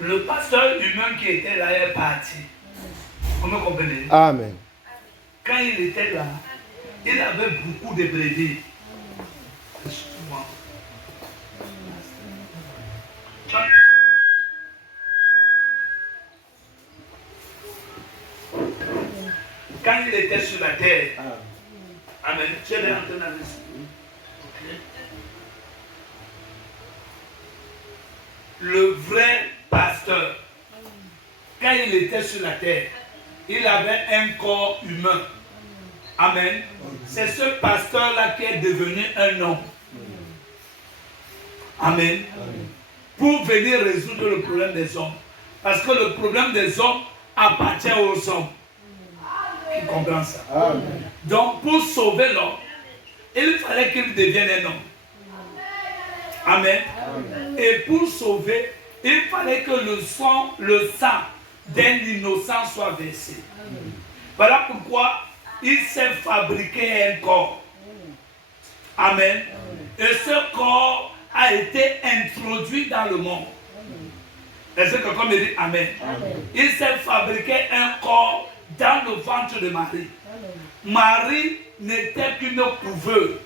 Le pasteur humain qui était là est parti. Vous me comprenez? Amen. Quand il était là, il avait beaucoup de brebis. Excuse-moi. Quand il était sur la terre, amen. Tu es en train de le vrai pasteur, quand il était sur la terre, il avait un corps humain. Amen. C'est ce pasteur-là qui est devenu un homme. Amen. Pour venir résoudre le problème des hommes. Parce que le problème des hommes appartient aux hommes. Qui comprend ça? Amen. Donc, pour sauver l'homme, il fallait qu'il devienne un homme. Amen. Amen. Et pour sauver, il fallait que le sang d'un innocent soit versé. Amen. Voilà pourquoi il s'est fabriqué un corps. Amen. Amen. Et ce corps a été introduit dans le monde. Est-ce que quelqu'un me dit Amen? Amen. Il s'est fabriqué un corps dans le ventre de Marie. Amen. Marie n'était qu'une couveuse.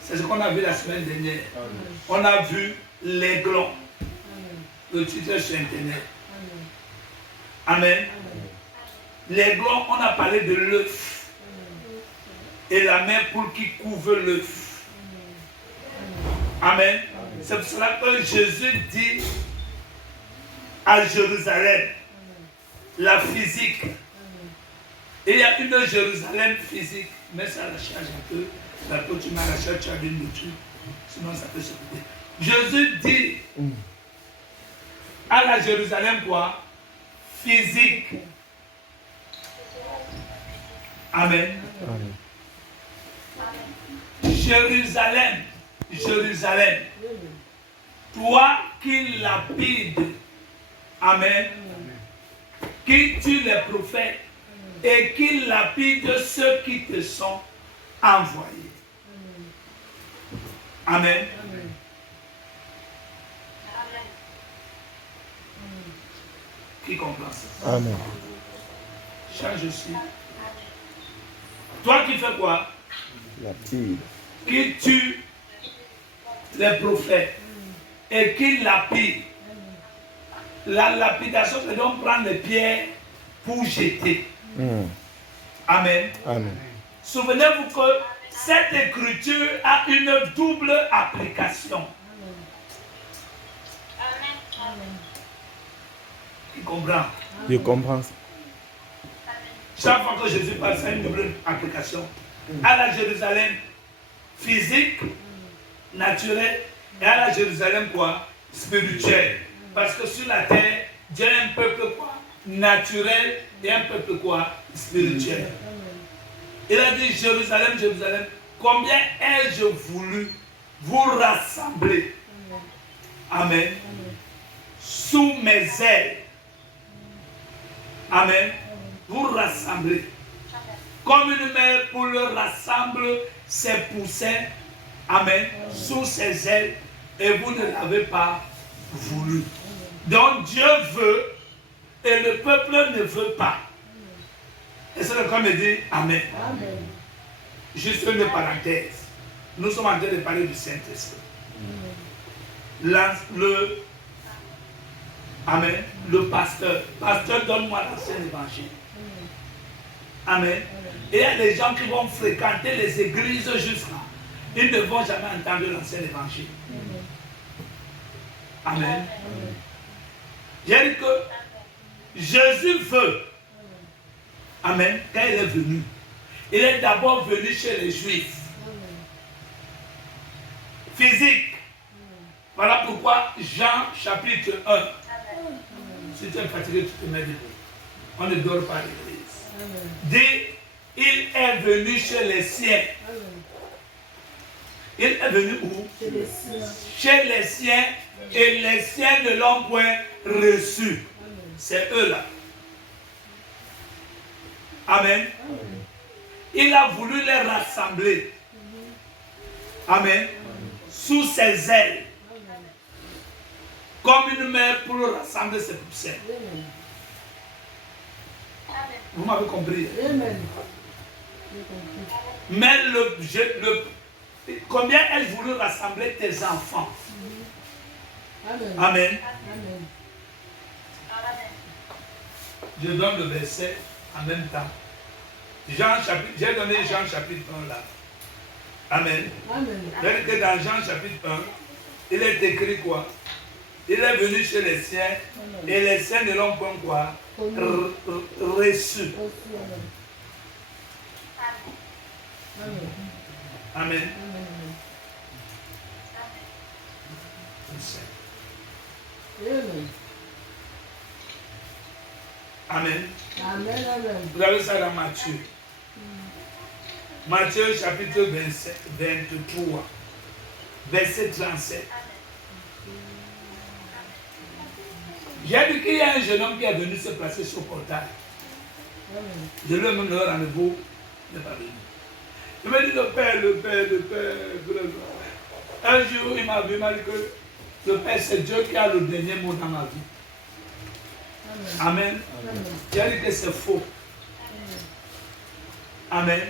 C'est ce qu'on a vu la semaine dernière. Amen. On a vu l'aiglon. Le titre sur Internet. Amen. Amen. L'aiglon, on a parlé de l'œuf. Et la main pour qui couvre l'œuf. Amen. C'est pour cela que Jésus dit à Jérusalem, la physique. Et il y a une Jérusalem physique, mais ça la charge un peu. La peau, tu m'as la charge, tu as une nourriture. Sinon, ça peut se couper. Jésus dit à la Jérusalem quoi? Physique. Amen. Amen. Jérusalem, Jérusalem, toi qui lapides, amen, qui tue les prophètes et qui lapide ceux qui te sont envoyés. Amen. Qui comprend ça? Amen. Change aussi. Toi qui fais quoi? Lapide. Qui tue les prophètes et qui lapide. La lapidation, c'est donc prendre les pierres pour jeter. Amen. Amen. Souvenez-vous que cette écriture a une double application. Tu comprends? Je comprends. Chaque fois que Jésus parle, c'est une double application. À la Jérusalem physique, naturelle, et à la Jérusalem quoi? Spirituelle. Parce que sur la terre, Dieu a un peuple quoi? Naturel et un peuple quoi? Spirituel. Il a dit Jérusalem, Jérusalem, combien ai-je voulu vous rassembler? Amen. Sous mes ailes. Amen. Vous rassembler. Comme une mère poule rassemble ses poussins. Amen. Sous ses ailes. Et vous ne l'avez pas voulu. Donc Dieu veut et le peuple ne veut pas. Et c'est comme il dit Amen. Amen. Juste une parenthèse. Nous sommes en train de parler du Saint-Esprit. Amen. Le pasteur. Pasteur, donne-moi l'ancien évangile. Amen. Et il y a des gens qui vont fréquenter les églises jusqu'à. Ils ne vont jamais entendre l'ancien évangile. Amen. J'ai dit que Jésus veut. Amen. Quand il est venu, il est d'abord venu chez les Juifs. Physique. Voilà pourquoi Jean chapitre 1. Si tu es fatigué, tu te mets debout. On ne dort pas à l'église. Dit, il est venu chez les siens. Il est venu où? Chez les siens. Et les siens ne l'ont point reçu. C'est eux là. Amen. Il a voulu les rassembler. Amen. Sous ses ailes. comme une mère pour rassembler ses poussières. Vous m'avez compris? Mais combien elle voulu rassembler tes enfants? Amen. Je donne le verset en même temps. J'ai donné Jean chapitre 1 là. Amen. C'est que dans Jean chapitre 1, il est écrit quoi? Il est venu chez les siens et les siens ne l'ont pas quoi? Reçu. Amen. Amen. Vous avez ça dans Matthieu. Matthieu chapitre 23, verset 37. J'ai dit qu'il y a un jeune homme qui est venu se placer sur le portail. Je lui ai même le rendez-vous, il n'est pas venu. Il m'a dit le père. Un jour, il m'a dit que le Père, c'est Dieu qui a le dernier mot dans ma vie. Amen. J'ai dit que c'est faux. Amen.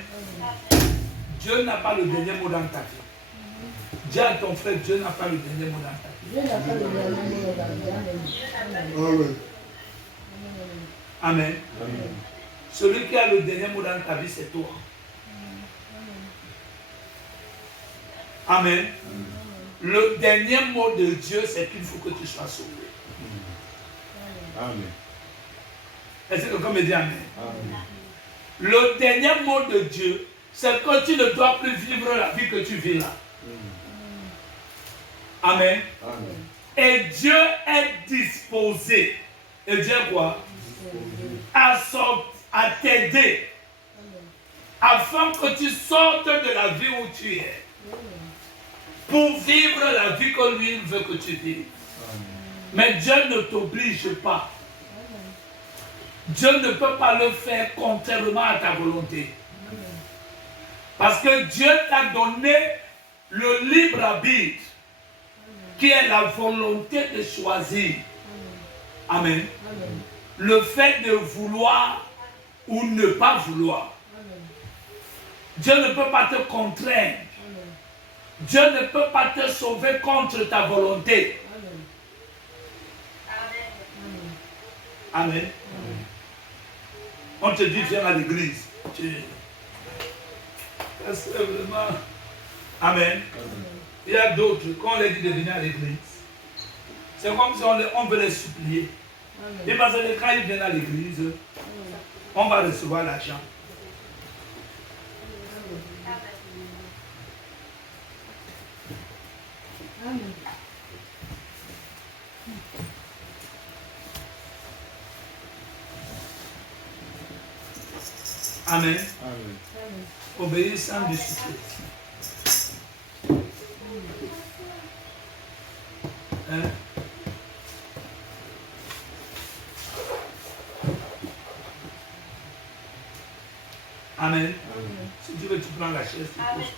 Dieu n'a pas le dernier mot dans ta vie. Dis à ton frère, Dieu n'a pas le dernier mot dans ta vie. Dieu n'a pas le dernier mot dans ta vie. Amen. Celui qui a le dernier mot dans ta vie, c'est toi. Amen. Le dernier mot de Dieu, c'est qu'il faut que tu sois sauvé. Amen. Est-ce que quelqu'un me dit Amen? Le dernier mot de Dieu, c'est que tu ne dois plus vivre la vie que tu vis là. Amen. Et Dieu est disposé. Et Dieu quoi? À t'aider. Afin que tu sortes de la vie où tu es. Pour vivre la vie que lui veut que tu vives. Mais Dieu ne t'oblige pas. Dieu ne peut pas le faire contrairement à ta volonté. Parce que Dieu t'a donné le libre arbitre, qui est la volonté de choisir. Amen. Le fait de vouloir ou ne pas vouloir. Dieu ne peut pas te contraindre. Dieu ne peut pas te sauver contre ta volonté. Amen. On te dit viens à l'église. C'est vraiment... Amen. Il y a d'autres, quand on leur dit de venir à l'église, c'est comme si on veut les supplier. Et parce que quand ils viennent à l'église, on va recevoir l'argent. Amen. Obéir sans discuter. Hein? Amen. Si tu veux, tu prends la chaise, tu poses.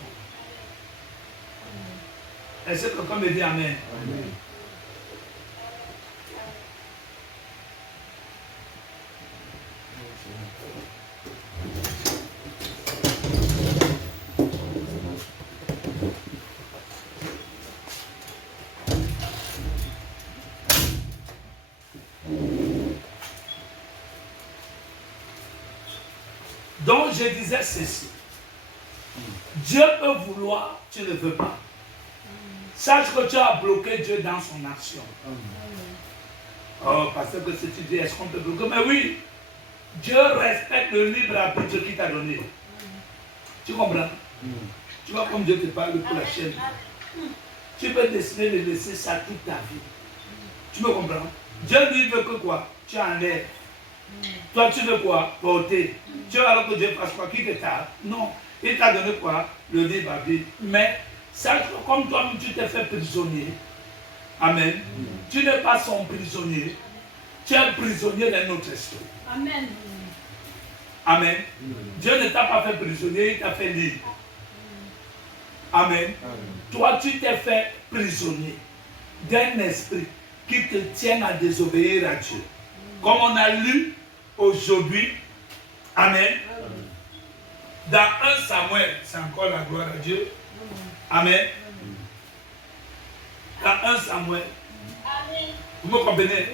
Est-ce que quelqu'un me dit Amen? Donc je disais ceci. Dieu peut vouloir, tu ne veux pas. Sache que tu as bloqué Dieu dans son action. Oh, parce que si tu dis, est-ce qu'on peut bloquer? Mais oui, Dieu respecte le libre arbitre qu'il t'a donné. Tu comprends? Tu vois comme Dieu te parle pour la chaîne. Tu peux décider de laisser ça toute ta vie. Tu me comprends? Dieu lui veut que quoi? Tu enlèves. Toi, tu veux quoi? Porter. Tu veux alors que Dieu fasse quoi? Qui te tape? Non. Il t'a donné quoi? Le libre arbitre. Mais, sache que comme toi-même, tu t'es fait prisonnier. Amen. Tu n'es pas son prisonnier. Tu es prisonnier d'un autre esprit. Amen. Amen. Dieu ne t'a pas fait prisonnier, il t'a fait libre. Amen. Toi, tu t'es fait prisonnier d'un esprit qui te tiennent à désobéir à Dieu. Comme on a lu aujourd'hui, Amen. Dans 1 Samuel, c'est encore la gloire à Dieu. Amen. Dans 1 Samuel. Vous me comprenez?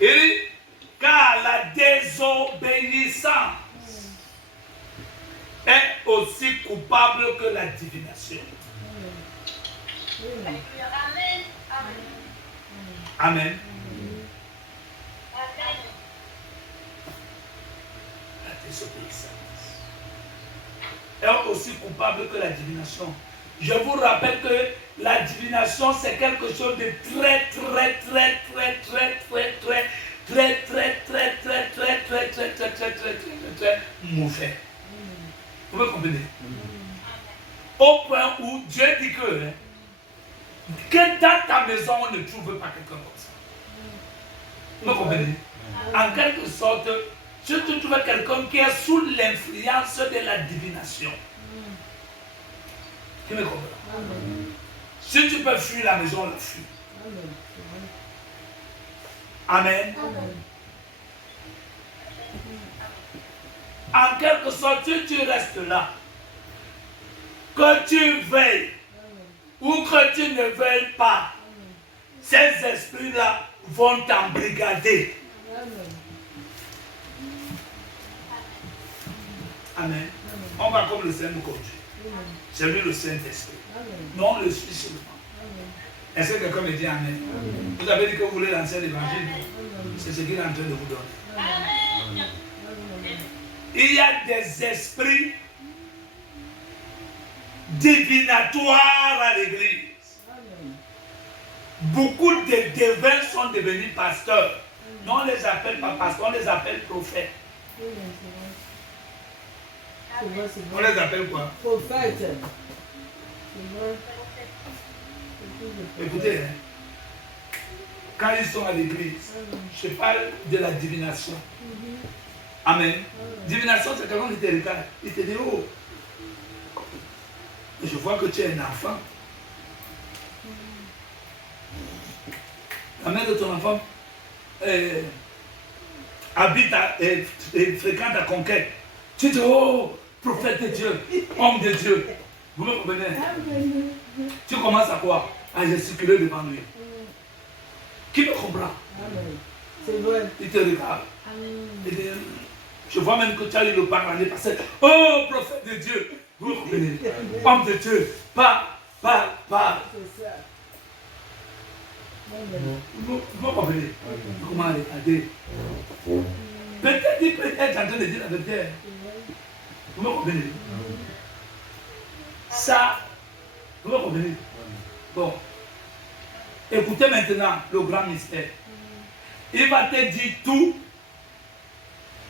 Il dit, car la désobéissance est aussi coupable que la divination. Amen. La désobéissance est aussi coupable que la divination. Je vous rappelle que la divination, c'est quelque chose de très mauvais. Vous me comprenez? Au point où Dieu dit que dans ta maison, on ne trouve pas quelqu'un comme ça. Vous me comprenez? En quelque sorte, si tu trouves quelqu'un qui est sous l'influence de la divination, tu me comprends? Si tu peux fuir la maison, la fuis. Amen. En quelque sorte, si tu restes là, que tu veilles ou que tu ne veilles pas, ces esprits-là vont t'embrigader. Amen. On va comme le Seigneur nous conduit. C'est lui le Saint-Esprit. Non, on le suit seulement. Est-ce que quelqu'un me dit Amen? Vous avez dit que vous voulez lancer l'évangile. C'est ce qu'il est en train de vous donner. Il y a des esprits divinatoires à l'église. Beaucoup de devins sont devenus pasteurs. Non, on ne les appelle pas pasteurs, on les appelle prophètes. On les appelle quoi? Prophète. Écoutez, quand ils sont à l'église, je parle de la divination. Amen. Divination, c'est quelqu'un qui te regarde. Il te dit, oh, je vois que tu es un enfant. La mère de ton enfant habite et fréquente la conquête. Tu dis, oh, prophète de Dieu, homme de Dieu. Vous me comprenez? Tu commences à quoi? À gesticuler devant lui. Qui me comprend? C'est vrai. Il te regarde. Il dit, je vois même que tu as eu le parler passer. Oh, prophète de Dieu. Vous me comprenez? Homme de Dieu. Pas. C'est ça. Vous me comprenez? Comment regarder? Peut-être il peut être en train de dire la vérité. Vous me comprenez? Ça, vous me comprenez? Bon. Écoutez maintenant le grand mystère. Il va te dire tout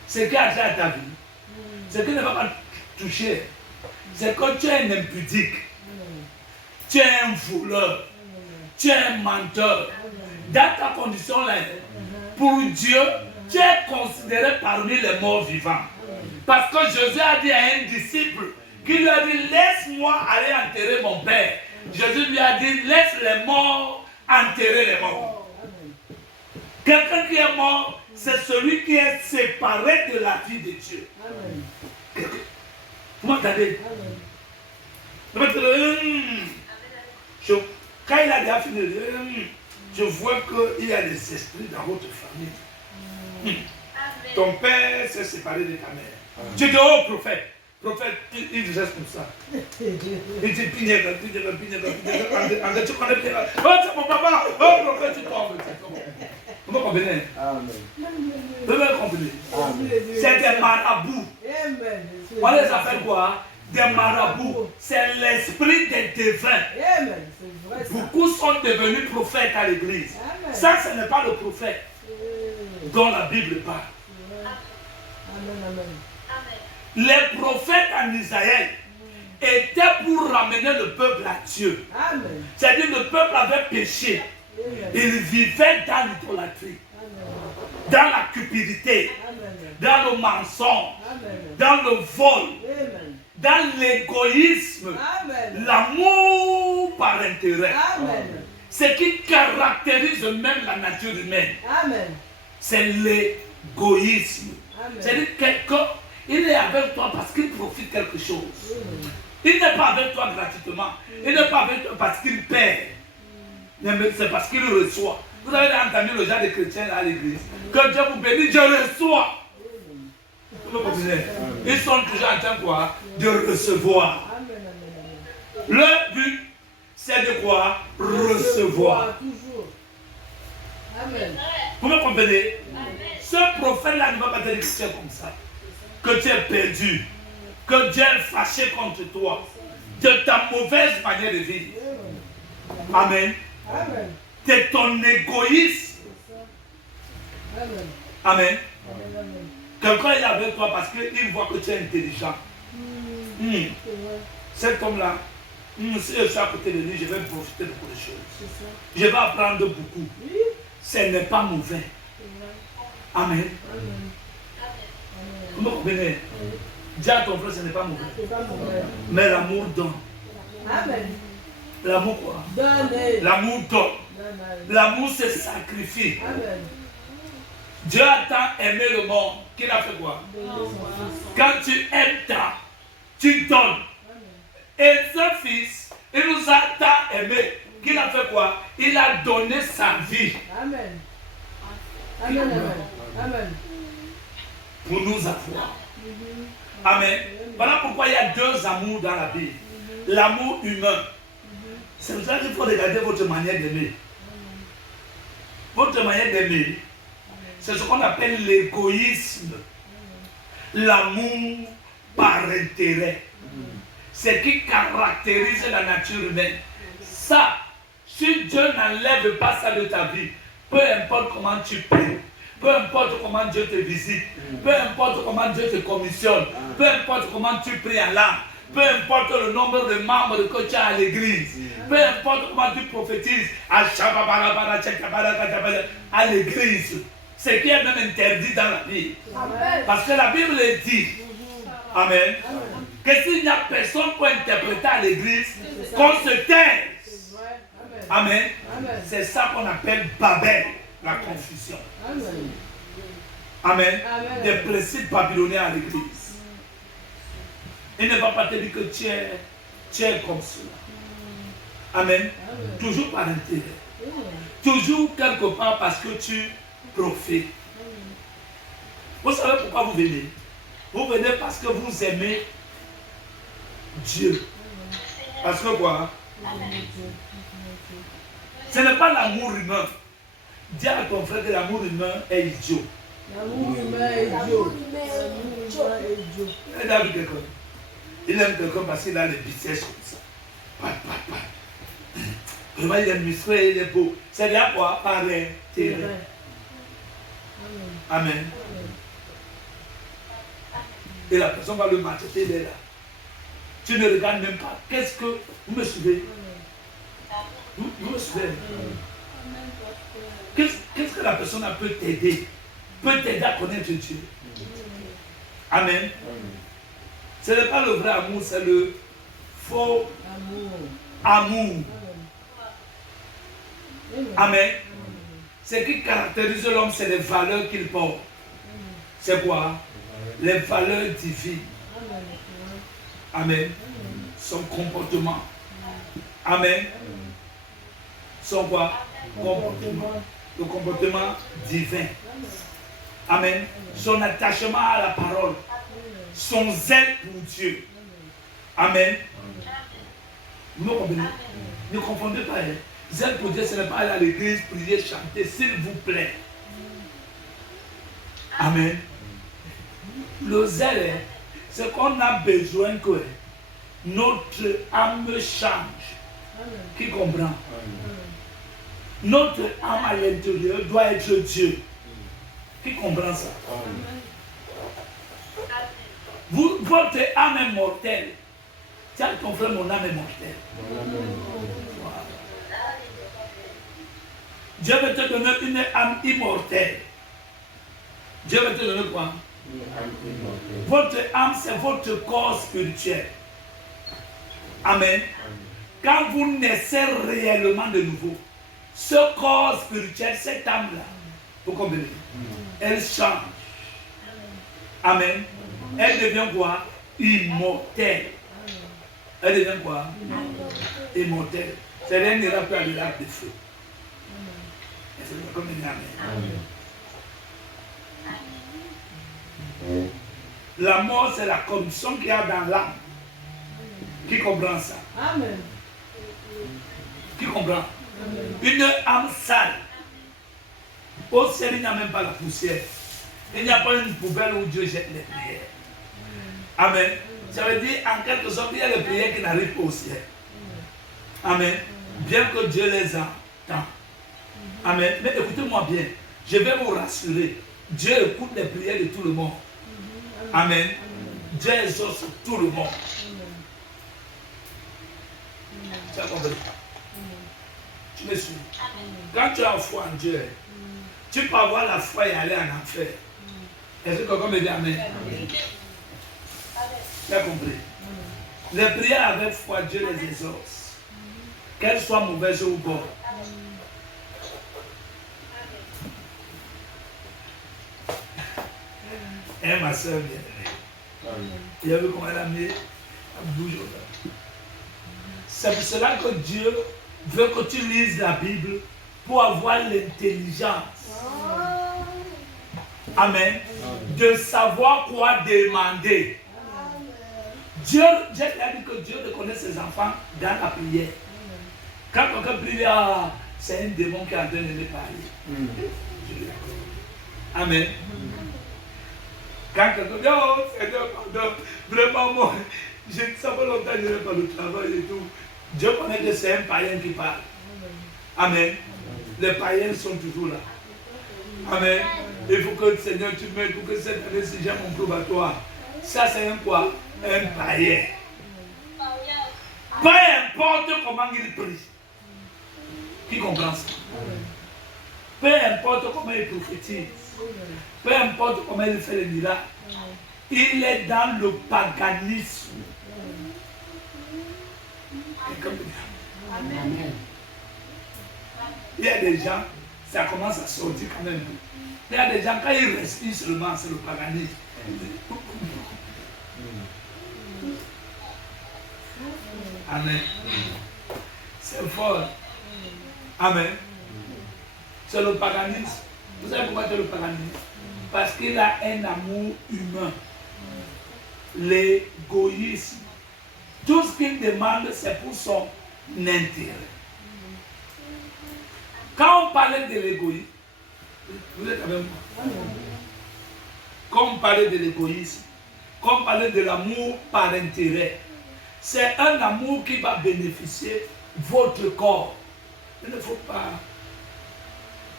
ce qui a trait à ta vie. Ce qui ne va pas toucher. C'est que tu es un impudique. Tu es un voleur. Tu es un menteur. Dans ta condition là, pour Dieu, tu es considéré parmi les morts vivants. Parce que Jésus a dit à un disciple qui lui a dit, laisse-moi aller enterrer mon père. Jésus lui a dit, laisse les morts enterrer les morts. Quelqu'un qui est mort, c'est celui qui est séparé de la vie de Dieu. Vous m'entendez? Quand il a déjà fini, je vois qu'il y a des esprits dans votre famille. Ton père s'est séparé de ta mère. Tu dis, oh prophète, il reste comme ça. Il dit, pinègue, tu connais bien. Oh, c'est mon papa. Oh, prophète, tu tombes. Vous me comprenez? Vous me comprenez? C'est des marabouts. On les appelle quoi? Des marabouts. C'est l'esprit des devins. Beaucoup sont devenus prophètes à l'église. Ça, ce n'est pas le prophète dont la Bible parle. Les prophètes en Israël étaient pour ramener le peuple à Dieu. C'est-à-dire le peuple avait péché. Il vivait dans l'idolâtrie, dans la cupidité, dans le mensonge, dans le vol, dans l'égoïsme, l'amour par intérêt. Amen. Ce qui caractérise même la nature humaine, Amen. c'est l'égoïsme. C'est-à-dire que quelqu'un, il est avec toi parce qu'il profite quelque chose. Il n'est pas avec toi gratuitement. Il n'est pas avec toi parce qu'il perd. Mais c'est parce qu'il reçoit. Vous avez entendu le genre de chrétiens à l'église. Que Dieu vous bénisse, je reçois. Vous comprenez? Ils sont toujours en train quoi? De recevoir. Le but, c'est de quoi? Recevoir. Amen. Vous me comprenez? Ce prophète-là ne va pas te dire que tu es comme ça. Que tu es perdu. Que Dieu est fâché contre toi. De ta mauvaise manière de vivre. Amen. Amen. C'est ton égoïsme. Amen. Quelqu'un est avec toi parce qu'il voit que tu es intelligent. Cet homme-là, si je suis à côté de lui, je vais profiter de beaucoup de choses. Je vais apprendre beaucoup. Ce n'est pas mauvais. Amen. Vous me comprenez? Dis à ton frère, ce n'est pas mauvais. Mais l'amour donne. Amen. L'amour quoi? Donnez. L'amour donne. L'amour se sacrifie. Amen. Dieu a tant aimé le monde qu'il a fait quoi? Quand tu aimes tant, tu donnes. Et ce fils, il nous a tant aimé qu'il a fait quoi? Il a donné sa vie. Amen. Amen. Amen. Amen. Pour nous avoir. Amen. Voilà pourquoi il y a deux amours dans la Bible. L'amour humain. C'est pour ça qu'il faut regarder votre manière d'aimer. Votre manière d'aimer, c'est ce qu'on appelle l'égoïsme. L'amour par intérêt. Ce qui caractérise la nature humaine. Ça, si Dieu n'enlève pas ça de ta vie, peu importe comment tu pries, peu importe comment Dieu te visite, peu importe comment Dieu te commissionne, peu importe comment tu pries en langue, peu importe le nombre de membres que tu as à l'église, peu importe comment tu prophétises à l'église, ce qui est même interdit dans la Bible. Parce que la Bible dit, Amen, que s'il n'y a personne pour interpréter à l'église, qu'on se taise. Amen. C'est ça qu'on appelle Babel, la confusion. Amen. Des principes babyloniens à l'église. Il ne va pas te dire que tu es comme cela. Amen. Toujours par intérêt. Toujours quelque part parce que tu profites. Vous savez pourquoi vous venez? Vous venez parce que vous aimez Dieu. Parce que quoi? Ce n'est pas l'amour humain. Dis à ton frère que l'amour humain est idiot. L'amour humain est idiot. Il a vu quelqu'un. Il aime quelqu'un parce qu'il a les biceps comme ça. Vraiment, il est musclé, il est beau. C'est là quoi? Par intérêt. Amen. Et la personne va le maltraiter, il est là. Tu ne regardes même pas. Qu'est-ce que... Vous me suivez? Vous me suivez? Qu'est-ce que la personne peut t'aider? Peut t'aider à connaître Dieu. Amen. Ce n'est pas le vrai amour, c'est le faux amour. Amen. Ce qui caractérise l'homme, c'est les valeurs qu'il porte. C'est quoi? Les valeurs divines. Amen. Son comportement. Amen. Son quoi? Comportement. Le comportement divin. Amen. Son attachement à la parole. Son zèle pour Dieu. Amen. Vous me comprenez? Ne confondez pas. Zèle pour Dieu, ce n'est pas aller à l'église, prier, chanter, s'il vous plaît. Amen. Le zèle, c'est qu'on a besoin que notre âme change. Qui comprend? Notre âme à l'intérieur doit être Dieu. Qui comprend ça? Votre âme est mortelle. Tiens, ton frère, mon âme est mortelle. Voilà. Dieu veut te donner une âme immortelle. Dieu veut te donner quoi? Votre âme, c'est votre corps spirituel. Amen. Quand vous naissez réellement de nouveau, ce corps spirituel, cette âme-là, vous comprenez, elle change. Amen. Elle devient quoi? Immortelle. Elle devient quoi? Immortelle. C'est un miracle à l'iraque de feu. C'est comme une amen. La mort, c'est la corruption qu'il y a dans l'âme. Qui comprend ça? Amen. Qui comprend? Une âme sale. Au ciel, il n'y a même pas la poussière. Il n'y a pas une poubelle où Dieu jette les prières. Amen. Ça veut dire, en quelque sorte, il y a des prières qui n'arrivent pas au ciel. Amen. Bien que Dieu les entend. Amen. Mais écoutez-moi bien. Je vais vous rassurer. Dieu écoute les prières de tout le monde. Amen. Dieu exauce tout le monde. Tu as compris? Tu me suis? Quand tu as foi en Dieu, tu peux avoir la foi et aller en enfer. Est-ce que quelqu'un me dit amen? Tu as compris? Les prières avec foi, Dieu les exauce. Qu'elles soient mauvaises ou bonnes. Et ma soeur bien. Il y a vu comment elle a mis la bouche au bas. C'est pour cela que Dieu veut que tu lises la Bible pour avoir l'intelligence. Amen. De savoir quoi demander. Dieu a dit que Dieu reconnaît ses enfants dans la prière. Quand quelqu'un prie, c'est un démon qui est en train de me parler. Amen. Quand quelqu'un dit, oh Seigneur, pardon, vraiment moi, ça fait longtemps que je n'ai pas le travail et tout. Dieu connaît que c'est un païen qui parle. Amen. Les païens sont toujours là. Amen. Il faut que le Seigneur, tu m'aides pour que cette année, si j'ai mon probatoire. Ça, c'est un quoi? Un païen. Peu importe comment il prie. Qui comprend ça? Peu importe comment il prophétise. Peu importe comment il fait les miracles. Il est dans le paganisme. Amen. Il y a des gens, ça commence à sortir quand même. Il y a des gens, quand ils respirent seulement, c'est le paganisme. Amen. C'est fort. Amen. C'est le paganisme. Vous savez pourquoi c'est le paganisme? Parce qu'il a un amour humain. L'égoïsme. Tout ce qu'il demande, c'est pour son intérêt. Quand on parlait de l'égoïsme, vous êtes avec moi? Quand on parlait de l'égoïsme, quand on parlait de l'amour par intérêt, c'est un amour qui va bénéficier votre corps. Il ne faut pas,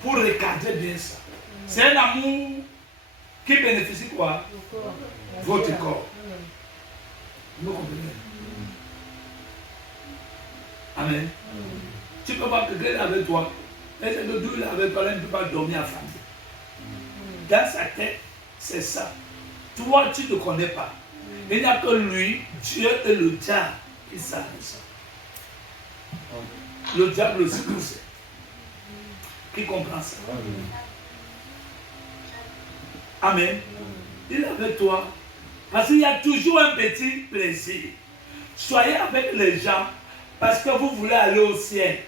pour regarder bien ça. C'est un amour qui bénéficie quoi? Votre corps. Vous comprenez? Amen. Tu ne peux pas quelqu'un avec toi. Mais c'est que Dieu avec toi, il ne peut pas dormir à famille. Dans sa tête, c'est ça. Toi, tu ne connais pas. Il n'y a que lui, Dieu et le diable qui savent ça. Le diable aussi nous sait. Qui comprend ça? Amen. Il est avec toi. Parce qu'il y a toujours un petit plaisir. Soyez avec les gens parce que vous voulez aller au ciel.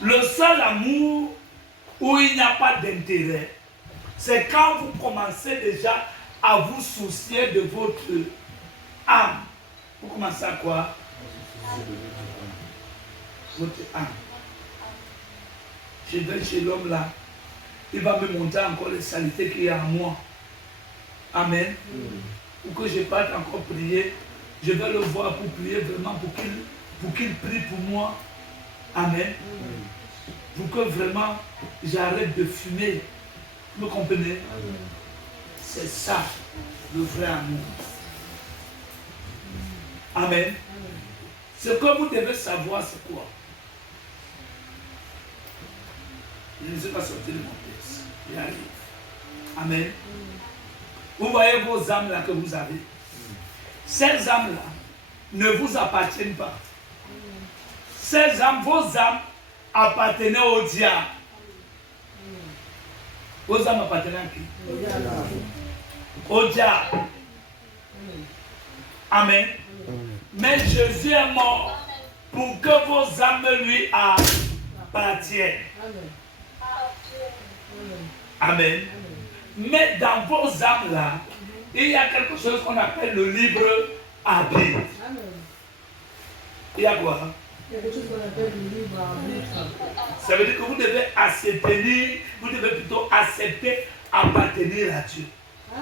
Le seul amour où il n'y a pas d'intérêt, c'est quand vous commencez déjà à vous soucier de votre âme. Vous commencez à quoi? Votre âme. Je vais chez l'homme là, il va me montrer encore les saletés qu'il y a en moi. Amen. Pour que je parte encore prier, je vais le voir pour prier vraiment pour qu'il prie pour moi. Amen. Pour que vraiment j'arrête de fumer. Vous comprenez? C'est ça le vrai amour. Amen. Ce que vous devez savoir, c'est quoi? Je ne sais pas sortir de mon texte. Il arrive. Amen. Vous voyez vos âmes là que vous avez. Ces âmes là ne vous appartiennent pas. Ces âmes, vos âmes appartenaient au diable. Vos âmes appartenaient à qui? Au diable. Amen. Mais Jésus est mort pour que vos âmes lui appartiennent. Amen. Mais dans vos âmes là, il y a quelque chose qu'on appelle le libre arbitre. Il y a quoi? Quelque chose qu'on appelle le libre arbitre. Ça veut dire que vous devez accepter, vous devez plutôt accepter appartenir à Dieu.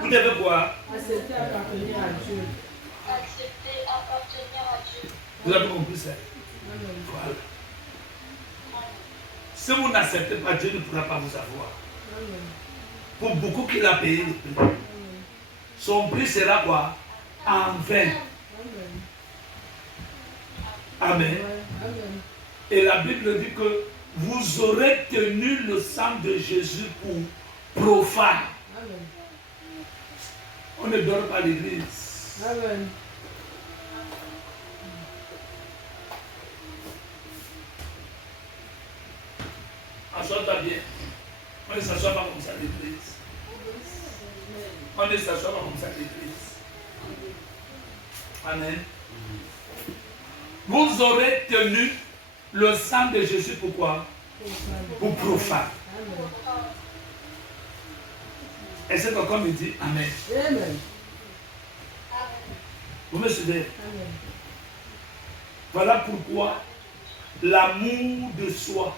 Vous devez quoi? Accepter appartenir à Dieu. Accepter appartenir à Dieu. Vous avez compris ça? Amen. Voilà. Si vous n'acceptez pas, Dieu ne pourra pas vous avoir. Amen. Pour beaucoup qu'il a payé le prix. Son prix sera quoi? En vain. Amen. Amen. Et la Bible dit que vous aurez tenu le sang de Jésus pour profane. Amen. On ne dort pas à l'église. Amen. Assois-toi bien. On ne s'assoit pas comme ça à l'église. On ne s'assoit pas comme ça à l'église. Amen. Vous aurez tenu le sang de Jésus pourquoi? Pour profane. Amen. Est-ce que quelqu'un me dit Amen? Amen. Vous me suivez? Amen. Voilà pourquoi l'amour de soi,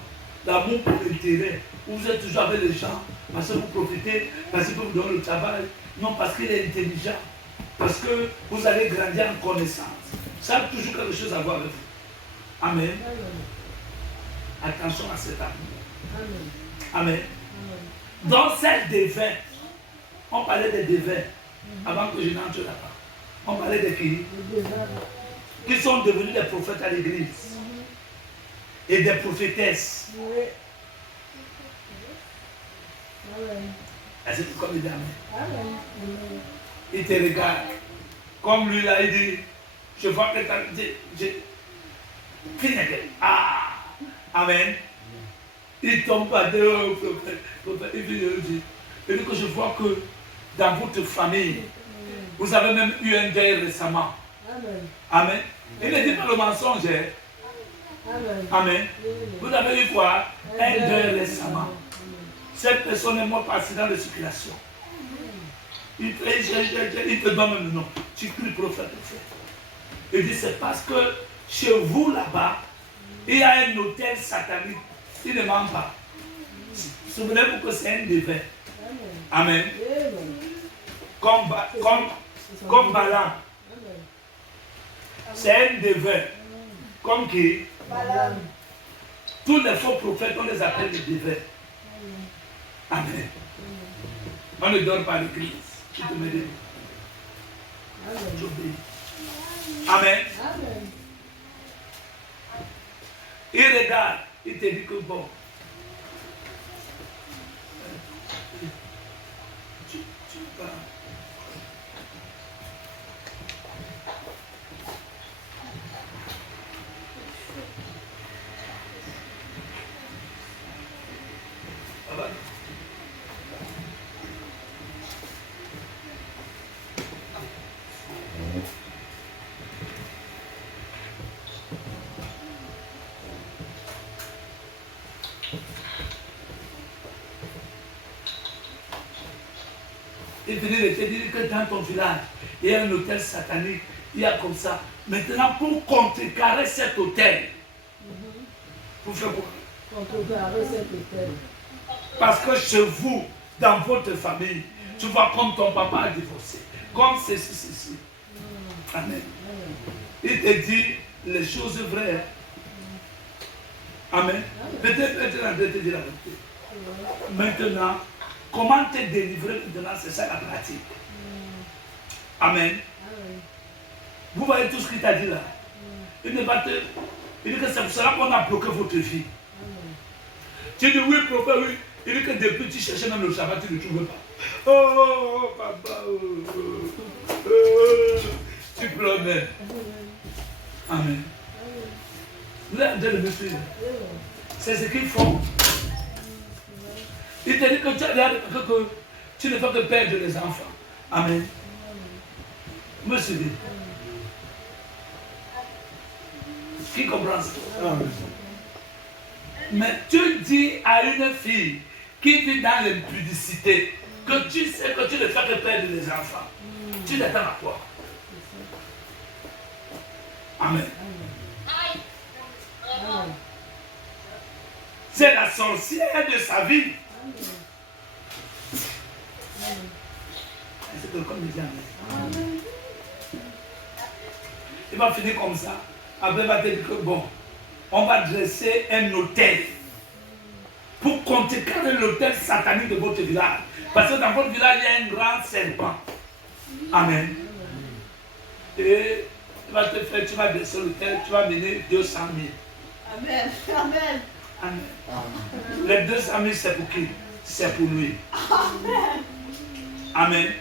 l'amour pour l'intérêt, vous êtes toujours avec les gens, parce que vous profitez, parce que vous donnez le travail, non parce qu'il est intelligent, parce que vous allez grandir en connaissance. Ça a toujours quelque chose à voir avec vous. Amen. Amen. Attention à cet amour. Amen. Amen. Amen. Dans ces devins, on parlait des devins avant que je n'entre là-bas. On parlait des filles Le devin. qui sont devenus des prophètes à l'église et des prophétesses. Oui. Amen. Est-ce que comme il dit Amen? Amen. Amen. Il te regarde. Comme lui là, il dit, je vois que tu ah, Amen. Il tombe pas de prophète. Il dit, il dit que je vois que dans votre famille, vous avez même eu un deuil récemment. Amen. Amen. Il ne dit pas le mensonge. Hein. Amen. Amen. Vous avez eu quoi? Un deuil récemment. Cette personne est morte par accident de circulation. Il te donne même le nom. Tu cries prophète. Il dit c'est parce que chez vous là-bas, il y a un hôtel satanique. Il ne ment pas. Souvenez-vous que c'est un devin. Amen. Comme Balaam. C'est un devin. Comme qui? Balaam. Tous les faux prophètes, on les appelle les devins. Amen. On ne dort pas à l'église. Tu te mets debout. Tu obéis. Amen. Amen. Il regarde, il te dit que bon. Tu vas. Voilà. Il venait de te dire que dans ton village, il y a un hôtel satanique, il y a comme ça. Maintenant, pour contrecarrer cet hôtel, pour faire quoi? Contrecarrer cet hôtel. Parce que chez vous, dans votre famille, tu vois comme ton papa a divorcé, comme ceci. Amen. Il te dit les choses vraies. Amen. Peut-être en train de te dire la vérité. Maintenant, comment te délivrer maintenant, c'est ça la pratique. Amen. Vous voyez tout ce qu'il t'a dit là. Il dit que c'est pour cela qu'on a bloqué votre vie. Tu dis oui, prophète, oui. Il dit que depuis tu cherchais même le sabbat, tu ne le trouves pas. Oh, papa. Tu pleures même. Amen. Vous êtes en train de me suivre. C'est ce qu'ils font. Il te dit que tu ne peux que perdre les enfants. Amen. Me suivez. Qui comprend ça? Mais tu dis à une fille qui vit dans l'impudicité que tu sais que tu ne fais que perdre les enfants. Tu l'attends à quoi? Amen. C'est la sorcière de sa vie. C'est comme il dit Amen. Il va finir comme ça. Après, il va te dire que bon, on va dresser un hôtel pour contrecarrer l'hôtel satanique de votre village. Parce que dans votre village, il y a un grand serpent. Amen. Et tu vas te faire, tu vas dresser l'hôtel, tu vas mener 200 000. Amen. Amen. Amen. Les 200 000, c'est pour qui? C'est pour lui. Amen.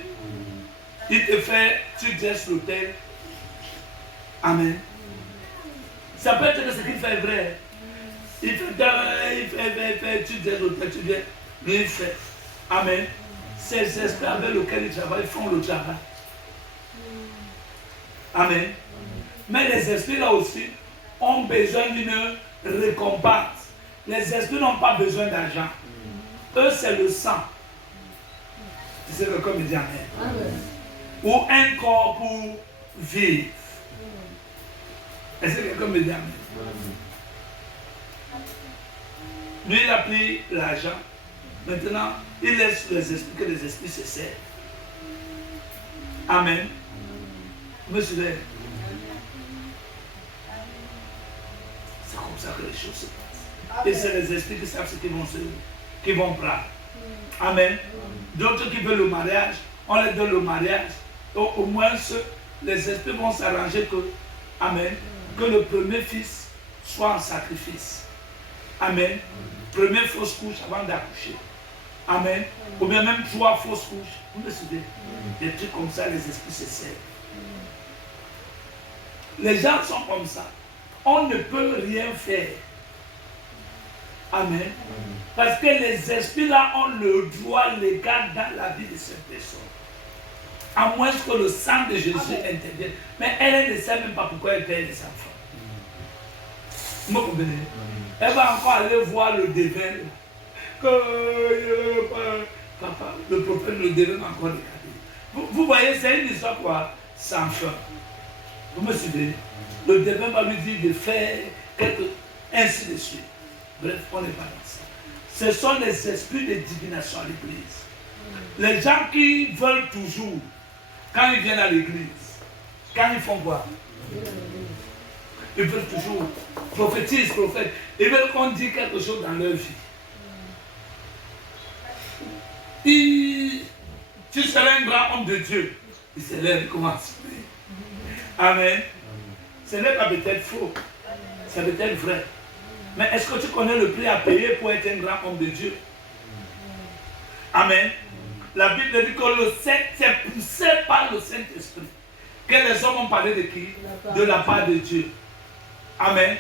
Il te fait, tu dresses l'hôtel. Amen. Ça peut être que ce qu'il fait est vrai. Il fait, tu dresses l'hôtel, tu viens, lui il fait. Amen. Ces esprits avec lesquels ils travaillent font le travail. Amen. Mais les esprits là aussi ont besoin d'une récompense. Les esprits n'ont pas besoin d'argent. Eux, c'est le sang. C'est le comme il dit Amen. Amen. Ou un corps pour vivre. Est-ce que quelqu'un me dit Amen? Lui, il a pris l'argent. Maintenant, il laisse les esprits, que les esprits se servent. Amen. Monsieur, c'est comme ça que les choses se passent. Et c'est les esprits qui savent ce qu'ils vont prendre. Amen. D'autres qui veulent le mariage, on leur donne le mariage. Donc, au moins, les esprits vont s'arranger que, amen, que le premier fils soit en sacrifice. Amen. Première fausse couche avant d'accoucher. Amen. Ou bien même 3 fausses couches. Vous me suivez? Des trucs comme ça, les esprits se servent. Les gens sont comme ça. On ne peut rien faire. Amen. Parce que les esprits là ont le droit légal dans la vie de cette personne. À moins que le sang de Jésus intervienne. Mais elle ne sait même pas pourquoi elle perd les enfants. Vous me comprenez? Elle va encore aller voir le devin. Papa, le prophète le devin va encore regarder. Vous voyez, c'est une histoire quoi? Sans fin. Vous me suivez? Le devin va lui dire de faire quelque... ainsi de suite. Bref, on n'est pas dans ça. Ce sont les esprits de divination à l'église. Les gens qui veulent toujours, quand ils viennent à l'église, quand ils font quoi? Ils veulent toujours prophétiser, prophète. Ils veulent qu'on dise quelque chose dans leur vie. Tu seras un grand homme de Dieu. Il se lève et commence. Amen. Ce n'est pas peut-être faux. C'est peut-être vrai. Mais est-ce que tu connais le prix à payer pour être un grand homme de Dieu? Amen. La Bible dit que c'est poussé par le Saint-Esprit que les hommes ont parlé de qui? De la part de Dieu. Amen.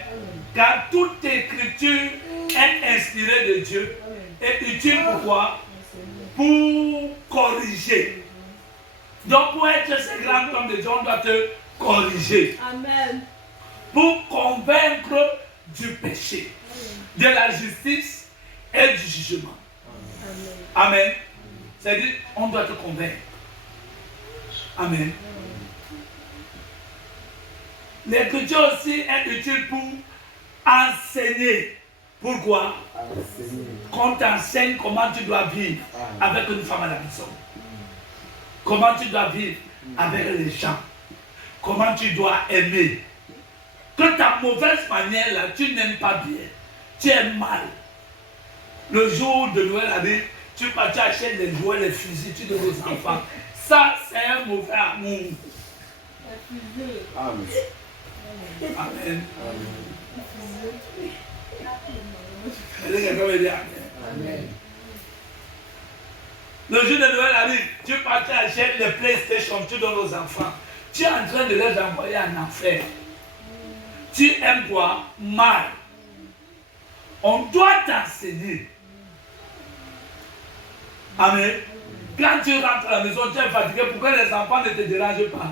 Car toute écriture est inspirée de Dieu et utile pour quoi? Pour corriger. Donc pour être ce grand homme de Dieu, on doit te corriger. Amen. Pour convaincre du péché, de la justice et du jugement. Amen. C'est-à-dire, on doit te convaincre. Amen. L'écriture aussi est utile pour enseigner. Pourquoi? Qu'on t'enseigne comment tu dois vivre avec une femme à la maison. Comment tu dois vivre avec les gens. Comment tu dois aimer. Que ta mauvaise manière là, tu n'aimes pas bien. Tu aimes mal. Le jour de Noël arrive, tu achètes les jouets, les fusils, tu donnes aux enfants. Ça, c'est un mauvais amour. Amen. Amen. Amen. Le jour de Noël arrive, tu pars, tu achètes les PlayStation, tu donnes aux enfants. Tu es en train de les envoyer en enfer. Tu aimes quoi? Mal. On doit t'enseigner. Amen. Quand tu rentres à la maison, tu es fatigué, pourquoi les enfants ne te dérangent pas?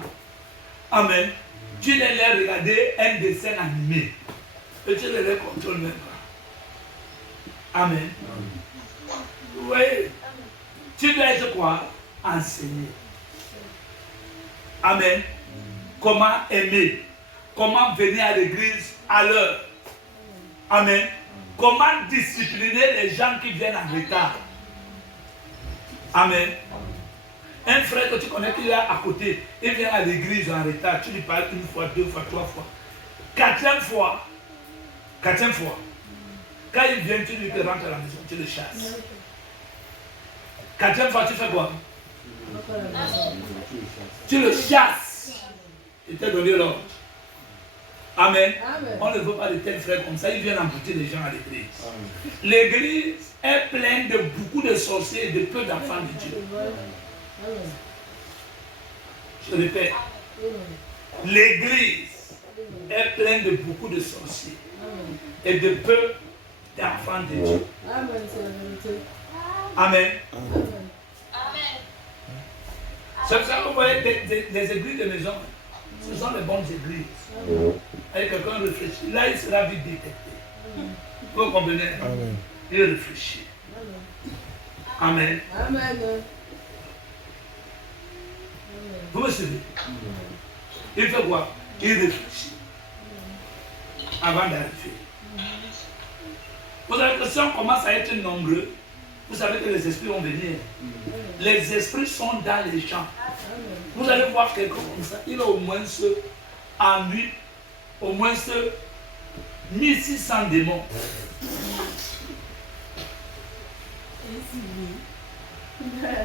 Amen. Tu les laisses regarder un dessin animé. Et tu ne les contrôles même pas. Amen. Oui. Tu dois être quoi? Enseigner. Amen. Comment aimer. Comment venir à l'église à l'heure. Amen. Comment discipliner les gens qui viennent en retard. Amen. Un frère que tu connais qui est à côté, il vient à l'église en retard, tu lui parles une fois, deux fois, trois fois. Quatrième fois, quand il vient, tu lui rentres à la maison, tu le chasses. Quatrième fois, tu fais quoi? Tu le chasses. Il t'a donné l'ordre. Amen. Amen. On ne veut pas de tels frères comme ça, ils viennent embouter les gens à l'église. L'église est pleine de beaucoup de sorciers et de peu d'enfants de Dieu. Je répète, l'église est pleine de beaucoup de sorciers et de peu d'enfants de Dieu. Amen. C'est pour ça que vous voyez des églises de maison. Ce sont les bonnes églises. Et quelqu'un réfléchit. Là, il sera vite détecté. Vous comprenez? Amen. Il réfléchit. Amen. Amen. Vous me suivez? Il fait quoi? Il réfléchit. Avant d'arriver. Vous savez que si on commence à être nombreux, vous savez que les esprits vont venir. Les esprits sont dans les champs. Vous allez voir quelqu'un comme ça, il a au moins en lui, au moins 1600 démons.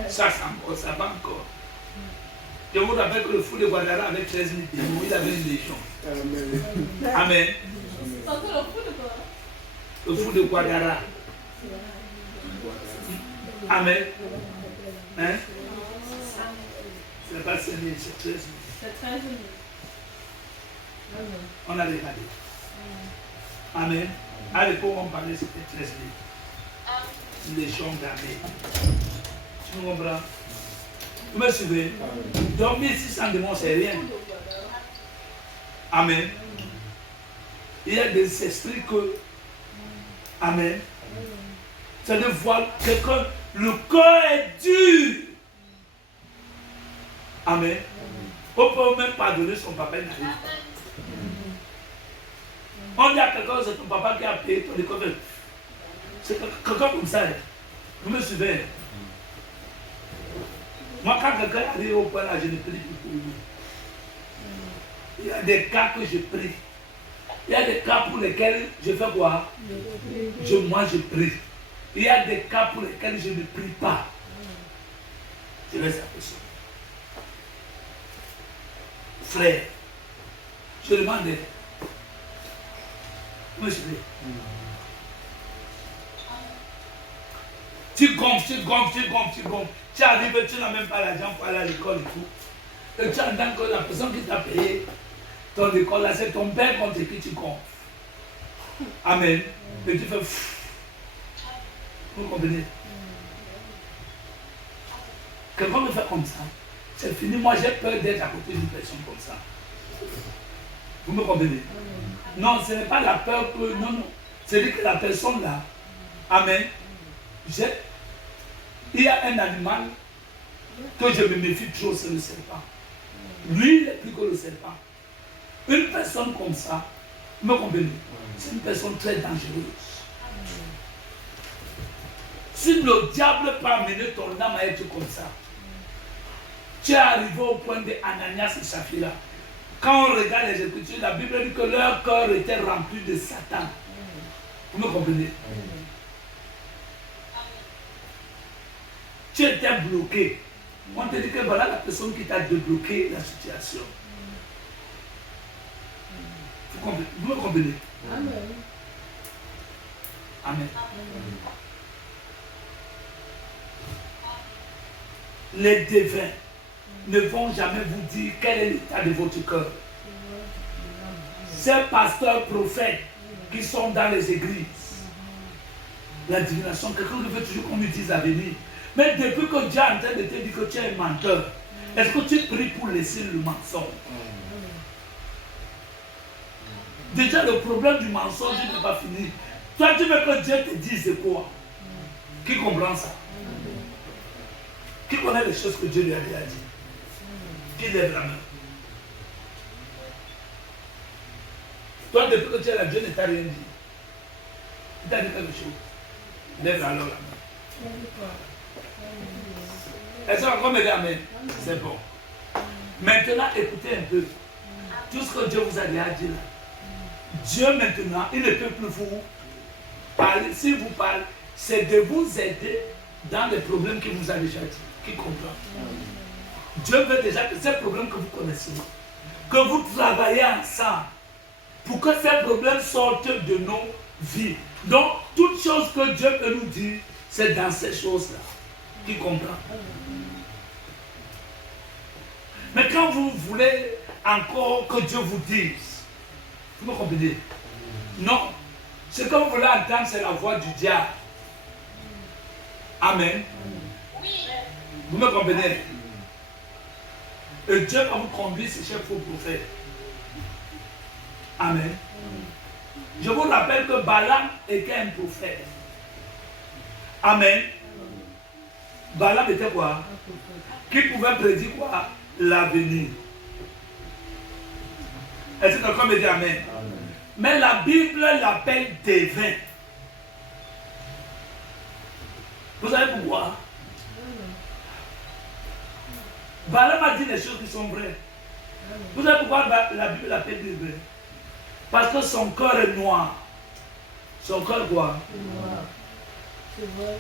Ça va encore. Je vous rappelle que le fou de Guadara avait 13 000 démons, il avait une légion. Amen. Le fou de Guadara. Amen. Hein? C'est pas 5 000, c'est 13 000. C'est 13 000. On a regardé. Amen. À l'époque, on parlait, c'était 13 000. Les champs d'armée. Tu me comprends? Vous me suivez? Donc 1600 démons, c'est rien. Amen. Il y a des esprits que. Amen. C'est de voir quelqu'un, le corps est dur. Amen. On peut même pardonner son papa, il n'arrive pas. On dit à quelqu'un, c'est ton papa qui a payé ton école. C'est quelqu'un comme ça. Vous me suivez? Moi, quand quelqu'un arrive au point là, je ne prie plus pour lui. Il y a des cas que je prie. Il y a des cas pour lesquels je fais quoi? Moi, je prie. Il y a des cas pour lesquels je ne prie pas. Je laisse la personne. Frère, je demande, monsieur, tu gonfles. Tu arrives, tu n'as même pas l'argent pour aller à l'école et tout. Et tu entends que la personne qui t'a payé ton école, là, c'est ton père contre qui tu gonfles. Amen. Et tu fais vous comprenez? Quelqu'un me fait comme ça. C'est fini, moi j'ai peur d'être à côté d'une personne comme ça. Vous me comprenez? Non, ce n'est pas la peur que. Non. C'est-à-dire que la personne là, amen, il y a un animal que je me méfie toujours, c'est le serpent. Lui, il est plus que le serpent. Une personne comme ça, vous me comprenez? C'est une personne très dangereuse. Si le diable peut amener ton âme à être comme ça, tu es arrivé au point de Ananias et Saphira. Quand on regarde les Écritures, la Bible dit que leur cœur était rempli de Satan. Vous me comprenez? Tu étais bloqué. On te dit que voilà la personne qui t'a débloqué la situation. Vous me comprenez? Amen. Amen. les devins ne vont jamais vous dire quel est l'état de votre cœur. Ces pasteurs prophètes qui sont dans les églises, la divination, quelqu'un qui veut toujours qu'on lui dise l'avenir. Mais depuis que Dieu est en train de te dire que tu es un menteur, est-ce que tu pries pour laisser le mensonge? Déjà, le problème du mensonge n'est pas fini. Toi, tu veux que Dieu te dise quoi? Qui comprend ça? Qui connaît les choses que Dieu lui a déjà dit? Qui lève la main? Toi, depuis que tu es là, Dieu ne t'a rien dit. Il t'a dit quelque chose. Lève alors la main. Est-ce qu'on me dit amen? C'est bon. Maintenant, écoutez un peu. Tout ce que Dieu vous a déjà dit là. Dieu maintenant, il ne peut plus vous parler. S'il vous parle, c'est de vous aider dans les problèmes qu'il vous a déjà dit. Qui comprend? Dieu veut déjà que ces problèmes que vous connaissez, que vous travaillez ensemble pour que ces problèmes sortent de nos vies. Donc, toute chose que Dieu peut nous dire, c'est dans ces choses-là. Qui comprend? Mais quand vous voulez encore que Dieu vous dise, vous me comprenez? Non. Ce que vous voulez entendre, c'est la voix du diable. Amen. Vous me comprenez? Et Dieu va vous conduire ces chefs faux prophètes. Amen. Je vous rappelle que Balaam était un prophète. Amen. Balaam était quoi? Qui pouvait prédire quoi? L'avenir. Est-ce que quelqu'un me dit amen? Mais la Bible l'appelle devin. Vous savez pourquoi? Balaam a dit des choses qui sont vraies. Vous savez pourquoi la Bible l'appelle devin? Parce que son cœur est noir. Son cœur quoi? Noir. C'est vrai.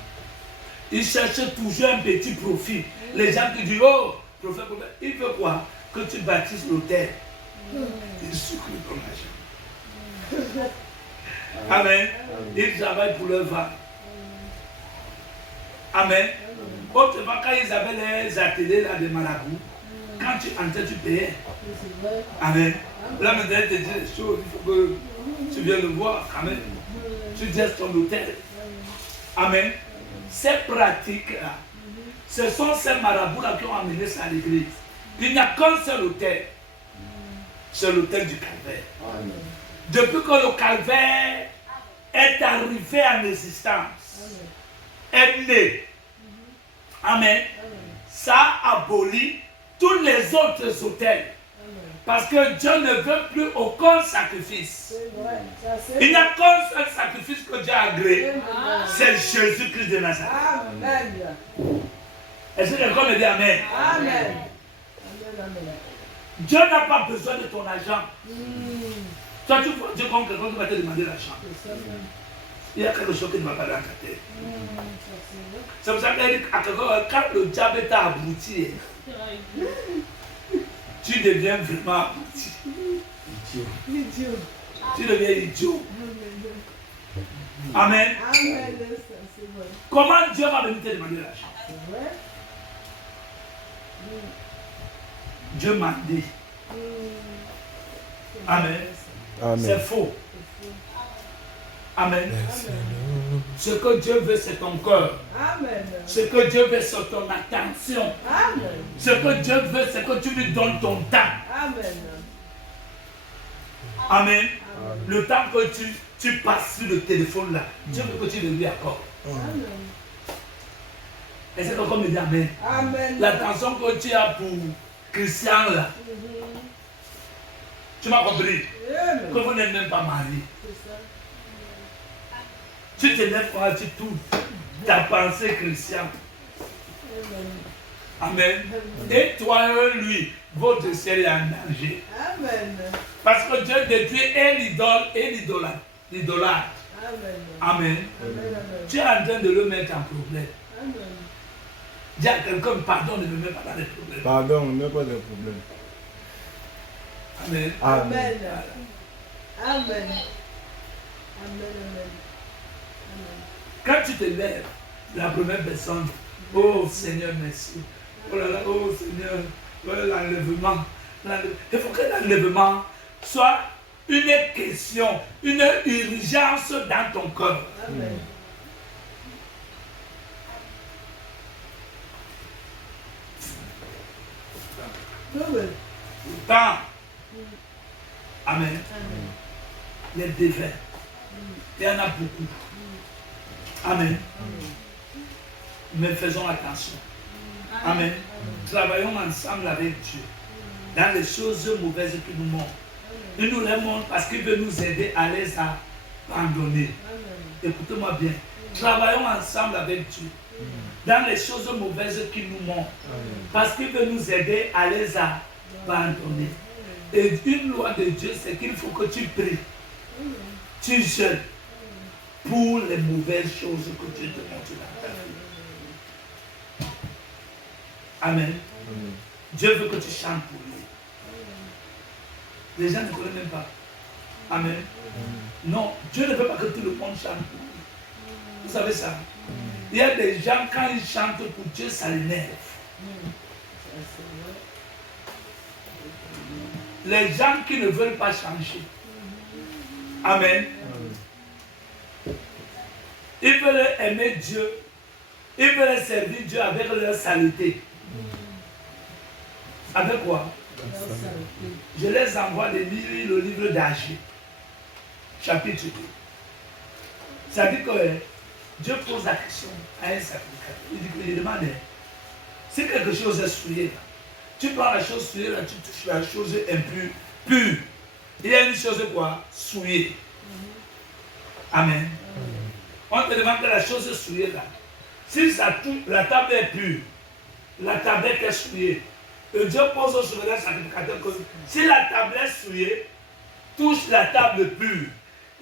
Il cherche toujours un petit profit. Les gens qui disent, oh, prophète, il veut quoi? Que tu bâtisses l'autel. Il sucre ton argent. Amen. Ils travaillent pour leur vent. Amen. Autrement, quand ils avaient les ateliers là de marabout, quand tu entrais, tu payais. Amen. Là, maintenant, il te dit les choses, il faut que tu viennes le voir quand même. Tu gères ton hôtel. Amen. Ces pratiques-là, ce sont ces marabouts-là qui ont amené ça à l'église. Il n'y a qu'un seul hôtel. C'est l'hôtel du calvaire. Depuis que le calvaire est arrivé en existence, est né. Amen. Ça abolit tous les autres hôtels. Parce que Dieu ne veut plus aucun sacrifice. Il n'y a qu'un seul sacrifice que Dieu a agréé. C'est Jésus-Christ de Nazareth. Amen. Est-ce que quelqu'un me dit amen? Amen. Dieu n'a pas besoin de ton argent. Toi, tu vois Dieu comme quelqu'un qui va te demander l'argent. Il y a quelque chose qui ne va pas dans ta tête. C'est pour ça qu'elle dit à quelqu'un, quand le diable t'a abouti, tu deviens vraiment abouti. Tu deviens idiot. Amen. Comment Dieu va venir te demander l'argent? Dieu m'a dit. Amen. C'est faux. Amen. Ce que Dieu veut, c'est ton cœur. Amen. Ce que Dieu veut, c'est ton attention. Amen. Ce que Dieu veut, c'est que tu lui donnes ton temps. Amen. Amen. Le temps que tu passes sur le téléphone là, Dieu veut que tu le lui accordes. Amen. Et c'est comme me dit amen. Amen. L'attention que tu as pour Christian là. Tu m'as compris? Amen. Que vous n'êtes même pas marié. Tu te lèves quand tu touches ta pensée chrétienne. Amen. Et toi et lui, votre ciel est en danger. Amen. Parce que Dieu détruit et l'idole et l'idolâtre. Amen. Tu es en train de le mettre en problème. Amen. Dis à quelqu'un, pardon, ne me mets pas dans les problèmes. Pardon, ne mets pas de problème. Amen. Amen. Amen. Amen. Quand tu te lèves, la première personne, oh Seigneur, merci. Oh là là, oh Seigneur, l'enlèvement. Il faut que l'enlèvement soit une question, une urgence dans ton cœur. Amen. Amen. Pourtant, Amen. Les défaits, il y en a beaucoup. Amen. Mais faisons attention. Amen. Travaillons ensemble avec Dieu dans les choses mauvaises qu'il nous montre. Il nous les montre parce qu'il veut nous aider à les abandonner. Écoutez-moi bien. Travaillons ensemble avec Dieu dans les choses mauvaises qu'il nous montre parce qu'il veut nous aider à les abandonner. Et une loi de Dieu, c'est qu'il faut que tu pries, tu jeûnes pour les mauvaises choses que Dieu te montre dans ta vie. Amen. Dieu veut que tu chantes pour lui. Les gens ne connaissent même pas. Amen. Non, Dieu ne veut pas que tout le monde chante pour lui. Vous savez ça? Il y a des gens, quand ils chantent pour Dieu, ça l'énerve. Les gens qui ne veulent pas changer. Amen. Ils veulent aimer Dieu. Ils veulent servir Dieu avec leur saleté. Avec quoi? Je les envoie de lire le livre d'Agé, chapitre 2. Ça dit que Dieu pose la question à un sacrificateur. Il demande, si quelque chose est souillé là, tu prends la chose souillée là, tu touches la chose impure, pure. Il y a une chose quoi? Souillée. Amen. On te demande que la chose souillée là, si ça touche, la table est pure, la tablette est souillée. Et Dieu pose au souverain sacrificateur que si la tablette souillée touche la table pure,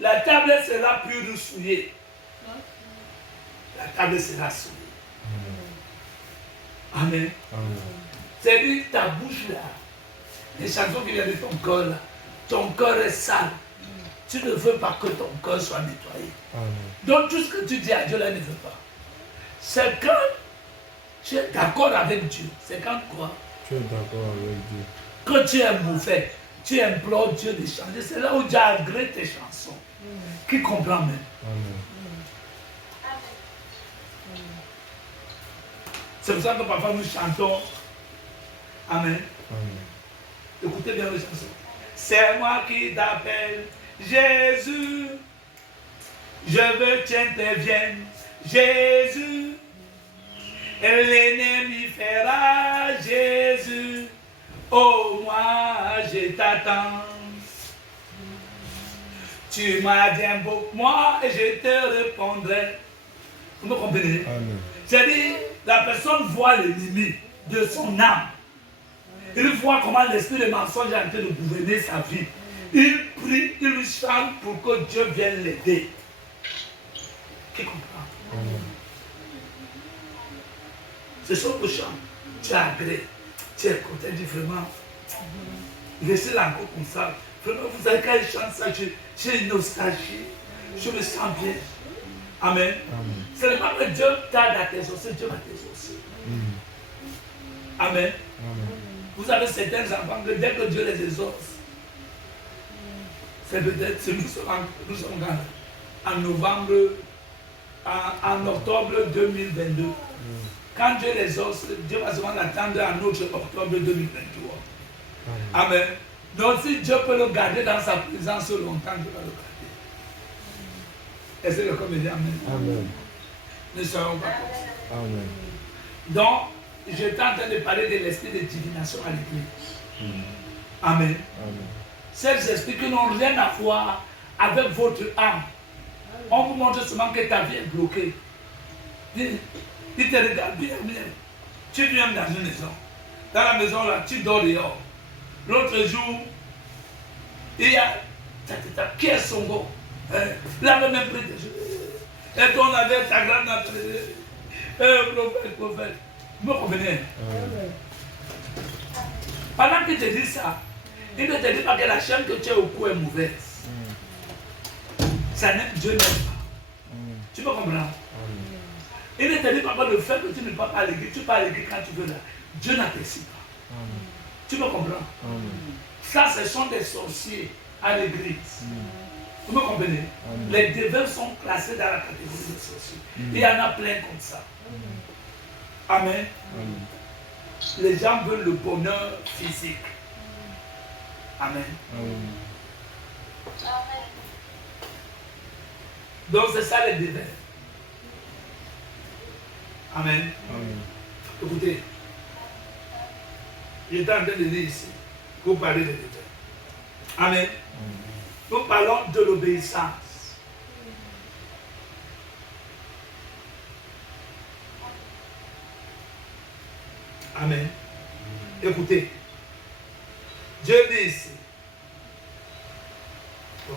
la tablette sera pure ou souillée. La table sera souillée. Amen. C'est-à-dire ta bouche là, les chansons qui viennent de ton cœur là, ton cœur est sale. Tu ne veux pas que ton cœur soit nettoyé. Donc tout ce que tu dis à Dieu là ne veut pas. C'est quand tu es d'accord avec Dieu. C'est quand quoi? Tu es d'accord avec Dieu. Quand tu es mauvais, tu implores Dieu de changer. C'est là où Dieu agrée tes chansons. Qui comprend même? Amen. C'est pour ça que parfois nous chantons. Amen. Amen. Écoutez bien les chansons. C'est moi qui t'appelle, Jésus. Je veux que tu interviennes, Jésus. Et l'ennemi fera, Jésus. Oh, moi, je t'attends. Tu m'as dit un beau moi et je te répondrai. Vous me comprenez? Amen. C'est-à-dire, la personne voit l'ennemi de son âme. Il voit comment l'esprit de mensonge est en train de gouverner sa vie. Il prie, il chante pour que Dieu vienne l'aider. Qui comprend? Amen. C'est ce que chante. Tu as agréé. Tu es content, dit vraiment. Laissez-la encore comme ça. Vraiment, vous savez, quand il chante ça, j'ai une nostalgie. Je me sens bien. Amen. Amen. Ce n'est pas que Dieu tarde à t'exaucer, Dieu va t'exaucer. Amen. Amen. Vous avez certains enfants que dès que Dieu les exauce, c'est peut-être, nous sommes en novembre, en octobre 2022. Quand Dieu les exauce, Dieu va seulement attendre en autre octobre 2023. Amen. Donc si Dieu peut le garder dans sa présence longtemps, Dieu va le garder. Est-ce que le corps me dit Amen? Amen. Ne soyons pas comme ça. Amen. Donc, j'étais en train de parler de l'esprit de divination à l'église. Amen. Amen. Ces esprits qui n'ont rien à voir avec votre âme. On vous montre seulement que ta vie est bloquée. Il te regarde bien, bien. Tu viens dans une maison. Dans la maison, là, tu dors dehors. L'autre jour, il y a qui est son go. Il avait même pris des choses. Et on avait ta grande prophète. Vous me comprenez? Pendant qu'il te dit ça, il ne te dit pas que la chaîne que tu as au cou est mauvaise. Ça Dieu n'aime pas. Tu me comprends? Il ne te dit pas que le fait que tu ne vas pas à l'église, tu pars à l'église quand tu veux là. Dieu n'apprécie pas. Tu me comprends? Ça, ce sont des sorciers à l'église. Vous me comprenez? Les dévots sont classés dans la catégorie des sorciers. Il y en a plein comme ça. Amen. Les gens veulent le bonheur physique. Amen. Donc c'est ça les dévots. Amen. Écoutez, j'étais en train de lire ici pour parler des dévots. Amen. Nous parlons de l'obéissance. Amen. Écoutez, Dieu dit ici. Oh.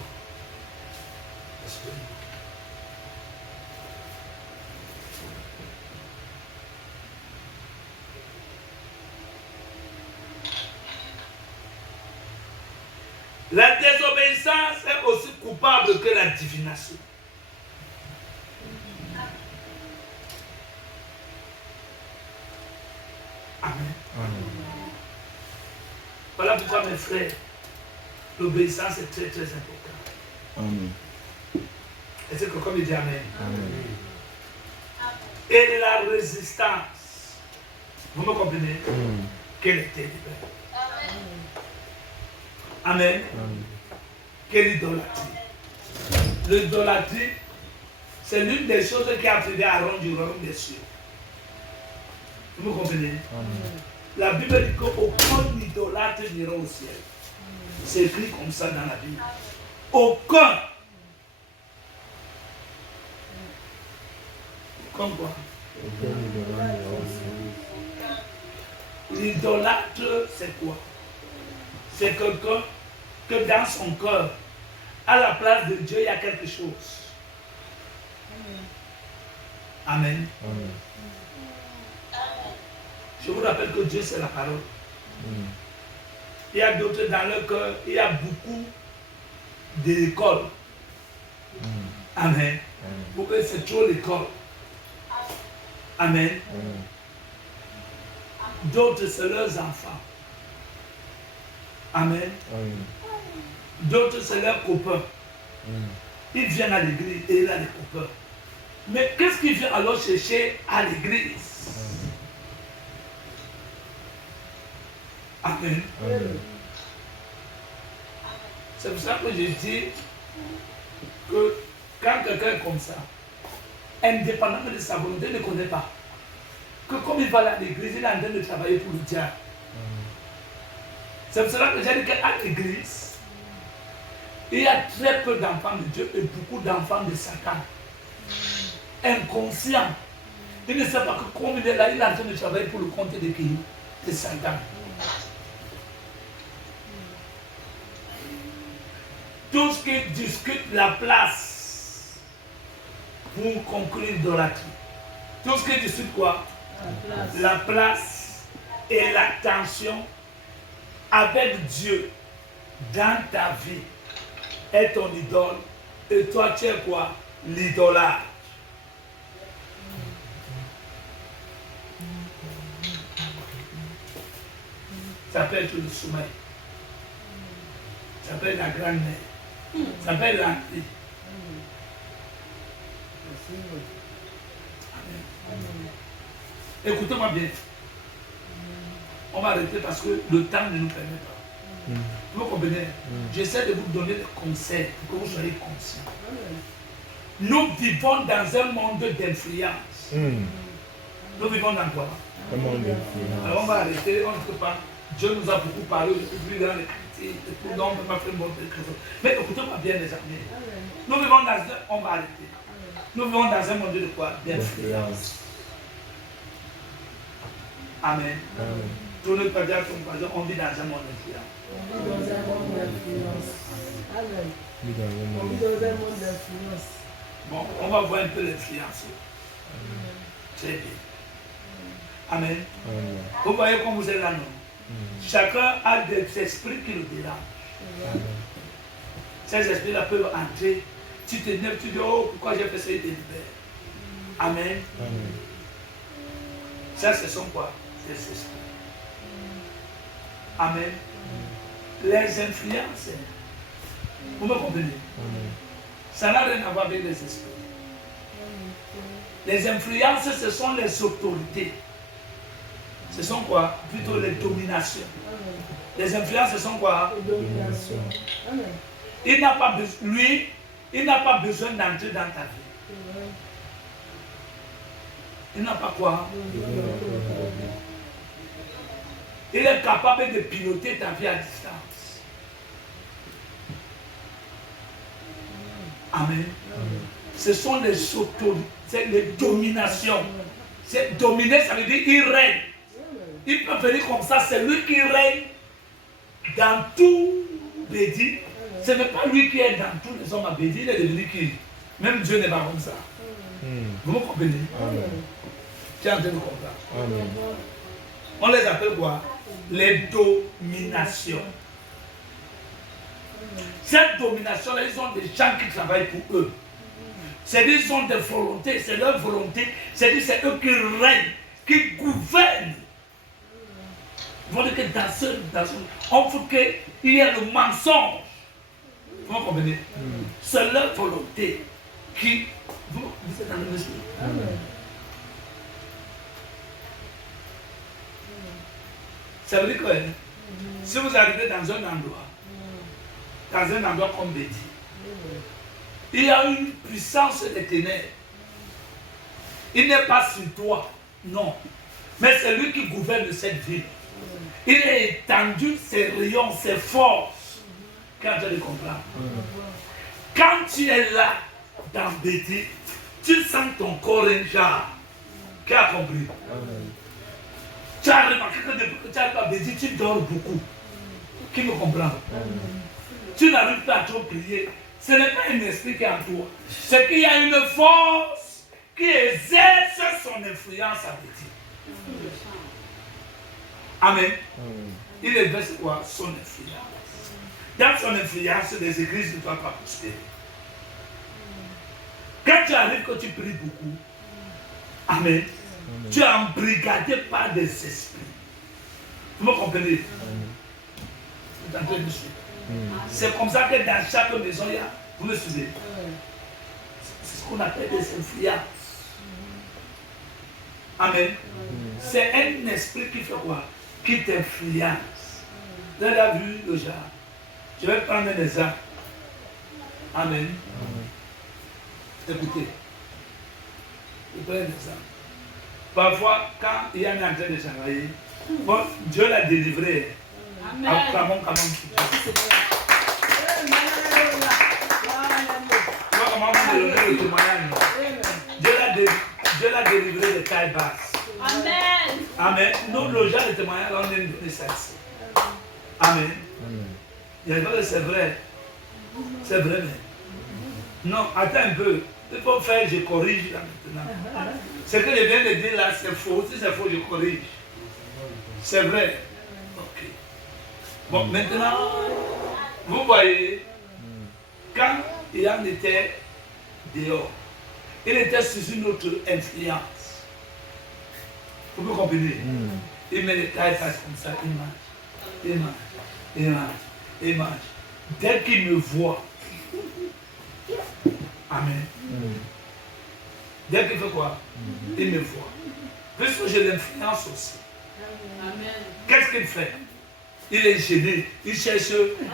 La désobéissance est aussi coupable que la divination. Amen. Voilà pourquoi mes frères, l'obéissance est très très importante. Amen. Est-ce que quelqu'un me dit Amen? Et la résistance, vous me comprenez? Quelle était l'idée? Amen. Quelle idolâtrie? L'idolâtrie, c'est l'une des choses qui a privé Aaron du royaume des cieux. Vous me comprenez? La Bible dit qu'aucun idolâtre n'ira au ciel. C'est écrit comme ça dans la Bible. Aucun. Comme quoi? L'idolâtre, c'est quoi? C'est quelqu'un que dans son cœur, à la place de Dieu, il y a quelque chose. Amen. Je vous rappelle que Dieu, c'est la parole. Il y a d'autres dans leur cœur, il y a beaucoup d'écoles. Amen. Pour eux, c'est trop l'école. Amen. D'autres, c'est leurs enfants. Amen. D'autres, c'est leurs copains. Ils viennent à l'église et il a des copains. Mais qu'est-ce qu'il vient alors chercher à l'église? Amen. C'est pour ça que je dis que quand quelqu'un est comme ça, indépendamment de sa volonté, ne connaît pas que comme il va à l'église, il est en train de travailler pour le diable. C'est pour cela que j'ai dit qu'à l'église, il y a très peu d'enfants de Dieu et beaucoup d'enfants de Satan. Inconscients. Il ne sait pas que comme il est là, il est en train de travailler pour le compte de qui? De Satan. Tout ce qui discute la place pour conclure l'idolâtrie. Tout ce qui discute quoi? La place et l'attention avec Dieu dans ta vie est ton idole. Et toi, tu es quoi? L'idolâtre. Ça peut être le sommeil. Ça peut être la grande mère. Ça peut être l'entrée. Écoutez-moi bien. On va arrêter parce que le temps ne nous permet pas. Vous comprenez? J'essaie de vous donner des conseils pour que vous soyez conscients. Nous vivons dans un monde d'influence. Nous vivons dans quoi? Un monde d'influence. Alors on va arrêter, on ne peut pas. Dieu nous a beaucoup parlé aujourd'hui dans les chrétiens. Donc on va faire une bonne chrétien. Mais écoutez-moi bien les amis. Nous vivons dans un... On va arrêter. Nous vivons dans un monde de quoi? D'influence. Amen. Tournez pas dire à ton voisin, on vit dans un monde d'influence. On vit dans un monde d'influence. Amen. On vit dans un monde d'influence. Bon, on va voir un peu l'influence. Très bien. Amen. Vous voyez comme vous êtes là, non? Chacun a des esprits qui le dérangent. Ces esprits-là peuvent entrer. Tu te lèves, tu dis, oh, pourquoi j'ai fait ça, il te libère. Amen. Ça, ce sont quoi? Des esprits. Amen. Les influences, vous me comprenez? Ça n'a rien à voir avec les esprits. Les influences, ce sont les autorités. Ce sont quoi? Plutôt les dominations. Les influences, ce sont quoi? Les dominations. Amen. Il n'a pas besoin, lui, il n'a pas besoin d'entrer dans ta vie. Il n'a pas quoi? Il est capable de piloter ta vie à distance. Amen. Ce sont les autorités, c'est les dominations. C'est dominer, ça veut dire il règne. Il peut venir comme ça, c'est lui qui règne dans tout Bédi. Ce n'est pas lui qui est dans tous les hommes à Bédi, il est devenu qui? Même Dieu n'est pas comme ça. Vous me comprenez? Tu es en train de comprendre. On les appelle quoi? Les dominations. Cette domination-là, ils ont des gens qui travaillent pour eux. C'est-à-dire qu'ils ont des volontés, c'est leur volonté. C'est-à-dire c'est eux qui règnent, qui gouvernent. Vous voyez que dans ce on veut qu'il y ait le mensonge. Vous comprenez? C'est leur volonté qui... Vous êtes dans le esprit. Ça veut dire quoi? Si vous arrivez dans un endroit comme Bédi, il y a une puissance des ténèbres. Il n'est pas sur toi, non. Mais c'est lui qui gouverne cette ville. Il a étendu ses rayons, ses forces. Quand tu les comprends. Quand tu es là, dans Bédi, tu sens ton corps un genre. Qui a compris? Tu as remarqué que depuis que tu arrives à Bédi, tu dors beaucoup. Qui me comprend? Tu n'arrives pas à trop prier. Ce n'est pas un esprit qui est en toi. C'est qu'il y a une force qui exerce son influence à Bédi. Amen. Il exerce quoi? Son influence. Dans son influence, les églises ne doivent pas prospérer. Quand tu arrives, que tu pries beaucoup, amen, tu es embrigadé par des esprits. Vous me comprenez? Vous êtes en train de suivre. C'est comme ça que dans chaque maison, il y a, vous me suivez? C'est ce qu'on appelle des influences. Amen. C'est un esprit qui fait quoi? Qui t'influence. Vous avez vu le genre? Je vais prendre un exemple. Amen. Écoutez. Je prends un exemple. Parfois, quand il y a un en train de travailler, bon, Dieu l'a délivré. Amen. Comment vous donnez le témoignage? Dieu l'a délivré de taille basse. Amen. Amen. Nous, le genre de témoignage, on vient de donner ça ici. Amen. Il y a que c'est vrai. C'est vrai, mais. Non, attends un peu. Il faut faire, je corrige là maintenant. Ce que je viens de dire là, c'est faux. Si c'est faux, je corrige. C'est vrai. Ok. Bon, maintenant, vous voyez, quand Yann était dehors, il était sous une autre influence. Vous comprenez? Il met les tailles comme ça, il mange. Dès qu'il me voit, amen. Dès qu'il fait quoi? Il me voit. Puisque j'ai l'influence aussi. Amen. Qu'est-ce qu'il fait? Il est gêné. Il cherche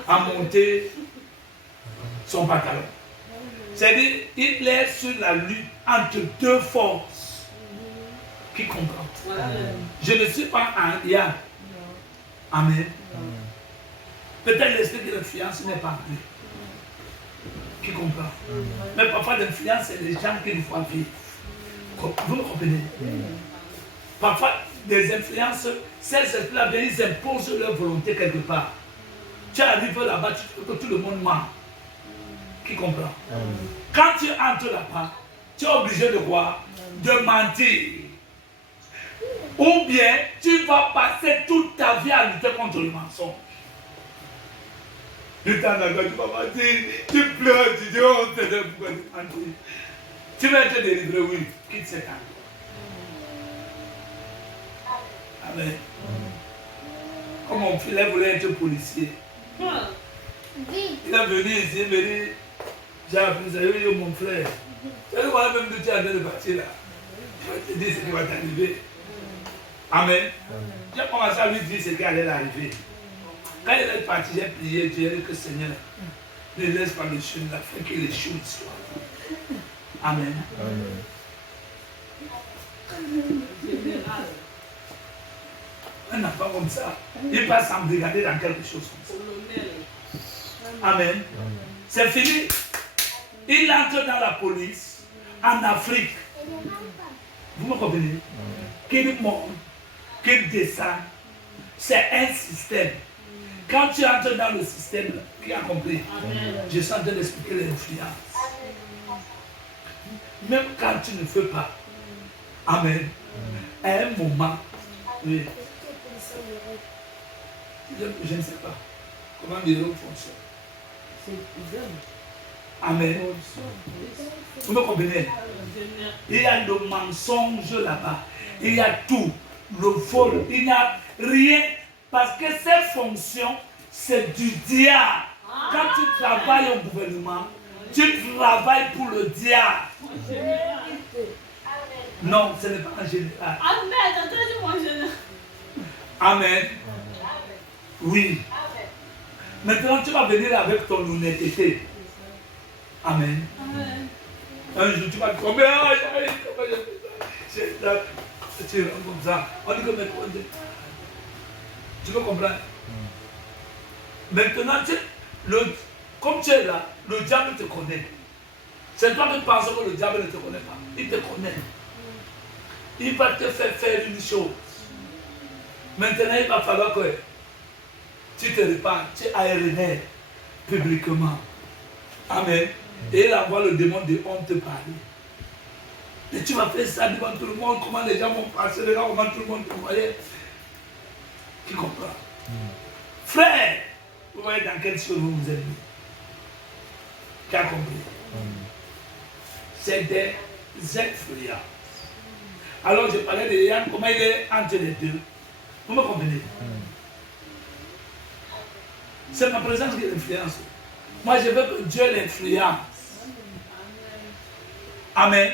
à monter son pantalon. C'est-à-dire, il est sur la lutte entre deux forces. Qui comprend? Je ne suis pas un Yann. Amen. Peut-être l'esprit de l'influence n'est pas lui. Qui comprend? Mais parfois l'influence, c'est les gens qui nous font vivre. Vous me comprenez? Parfois, des influences, ces esprits-là, ils imposent leur volonté quelque part. Tu arrives là-bas, tu veux que tout le monde ment. Qui comprend? Quand tu entres là-bas, tu es obligé de quoi? De mentir. Ou bien, tu vas passer toute ta vie à lutter contre le mensonge. Du temps là-bas, tu vas mentir, tu pleures, tu dis, oh, c'est de pourquoi tu mentir. Tu vas être délivré, oui, quitte cet endroit. Amen. Comme mon fils voulait être policier. Il est venu ici, il est venu. J'ai appris ça, yo mon frère. Tu vois même que tu es en train de partir là. Je vais te dire ce qui va t'arriver. Amen. J'ai commencé à lui dire ce qui allait arriver. Quand il est parti, j'ai prié Dieu, j'ai dit que Seigneur, ne laisse pas le chien là, fais que les choses soient. Amen. Un enfant comme ça, il passe sans regarder dans quelque chose comme ça. Amen. C'est fini. Il entre dans la police en Afrique. Vous me comprenez? Qu'il monte, qu'il descend. C'est un système. Quand tu entres dans le système, qui a compris? Je suis en train d'expliquer l'influence. Même quand tu ne fais pas. Amen. À un moment, oui. Je ne sais pas comment les autres fonctionnent. Amen. Vous me comprenez? Il y a le mensonge là-bas. Il y a tout. Le vol. Il n'y a rien. Parce que ces fonctions, c'est du diable. Quand tu travailles au gouvernement, tu travailles pour le diable. Non, ce n'est pas en général. Amen. Oui. Maintenant, tu vas venir avec ton honnêteté. Amen. Un jour, tu vas te dire, tu rentres comme ça. On dit que tu peux comprendre. Maintenant, comme tu es là, le diable te connaît. C'est toi qui penses que le diable ne te connaît pas. Il te connaît. Il va te faire une chose. Maintenant, il va falloir que tu te répands, tu aérenes publiquement. Amen. Et il envoie le démon de honte te parler. Et tu vas faire ça devant tout le monde, comment les gens vont passer, comment tout le monde te voyait. Qui comprend? Frère, vous voyez dans quelle chose vous vous êtes mis. Qui a compris? C'est des influences. Alors je parlais de Yann, comment il est entre les deux. Vous me comprenez? C'est ma présence qui l'influence. Moi je veux que Dieu l'influence. Amen.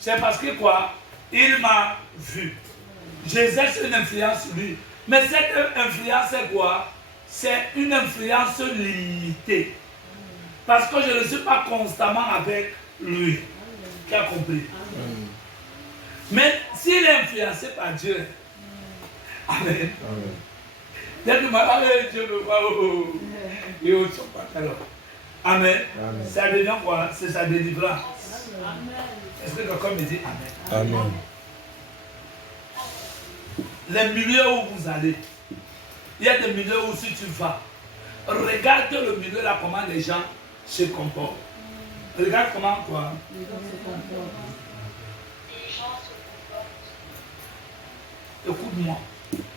C'est parce que quoi? Il m'a vu. J'exerce une influence sur lui. Mais cette influence c'est quoi? C'est une influence limitée. Parce que je ne suis pas constamment avec lui. Qui a compris? Mais s'il est influencé par Dieu, amen. Dès que Dieu me voit, il haute son pantalon. Amen. Ça devient quoi? C'est sa délivrance. Est-ce que quelqu'un me dit amen? Amen. Les milieux où vous allez, il y a des milieux où si tu vas, regarde le milieu là, comment les gens se comportent. Regarde comment quoi? Les gens se comportent. Écoute-moi,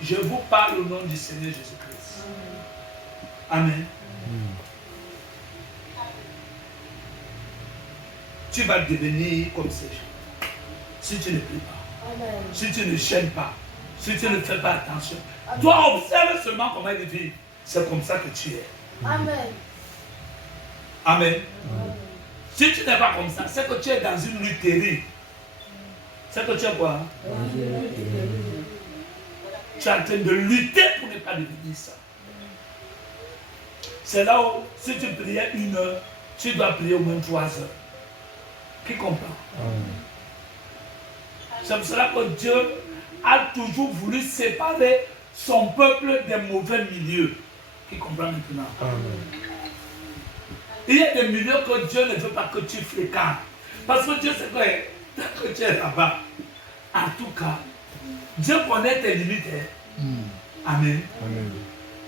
je vous parle au nom du Seigneur Jésus-Christ. Amen. Tu vas devenir comme ces gens. Si tu ne pries pas, si tu ne gênes pas, si tu ne fais pas attention. Toi, observe seulement comment il vit. C'est comme ça que tu es. Amen. Amen. Si tu n'es pas comme ça, c'est que tu es dans une lutte terrible. C'est que tu es quoi? Tu es en train de lutter pour ne pas devenir ça. C'est là où, si tu priais 1 heure, tu dois prier au moins 3 heures. Qui comprend? C'est pour cela que Dieu a toujours voulu séparer son peuple des mauvais milieux. Qui comprend maintenant? Il y a des milieux que Dieu ne veut pas que tu fréquentes. Parce que Dieu sait que tu es là-bas. En tout cas, Dieu connaît tes limites. Amen.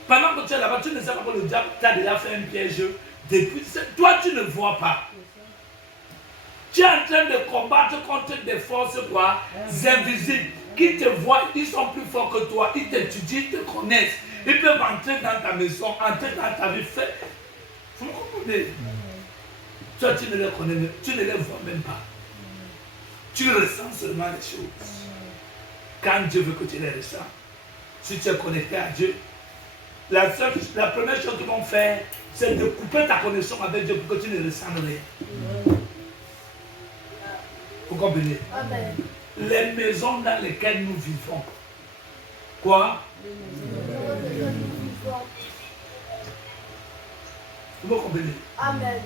Pendant que tu es là-bas, tu ne sais pas que le diable t'a déjà fait un piège. Depuis, toi, tu ne vois pas. Tu es en train de combattre contre des forces quoi, invisibles qui te voient, ils sont plus forts que toi, ils t'étudient, ils te connaissent. Ils peuvent entrer dans ta maison, entrer dans ta vie. Vous me comprenez? Toi, tu ne les connais, tu ne les vois même pas. Tu ressens seulement les choses. Quand Dieu veut que tu les ressens, si tu es connecté à Dieu, la première chose qu'ils vont faire, c'est de couper ta connexion avec Dieu pour que tu ne ressentes rien. Vous comprenez? Amen. Les maisons dans lesquelles nous vivons. Quoi? Vous comprenez? Amen.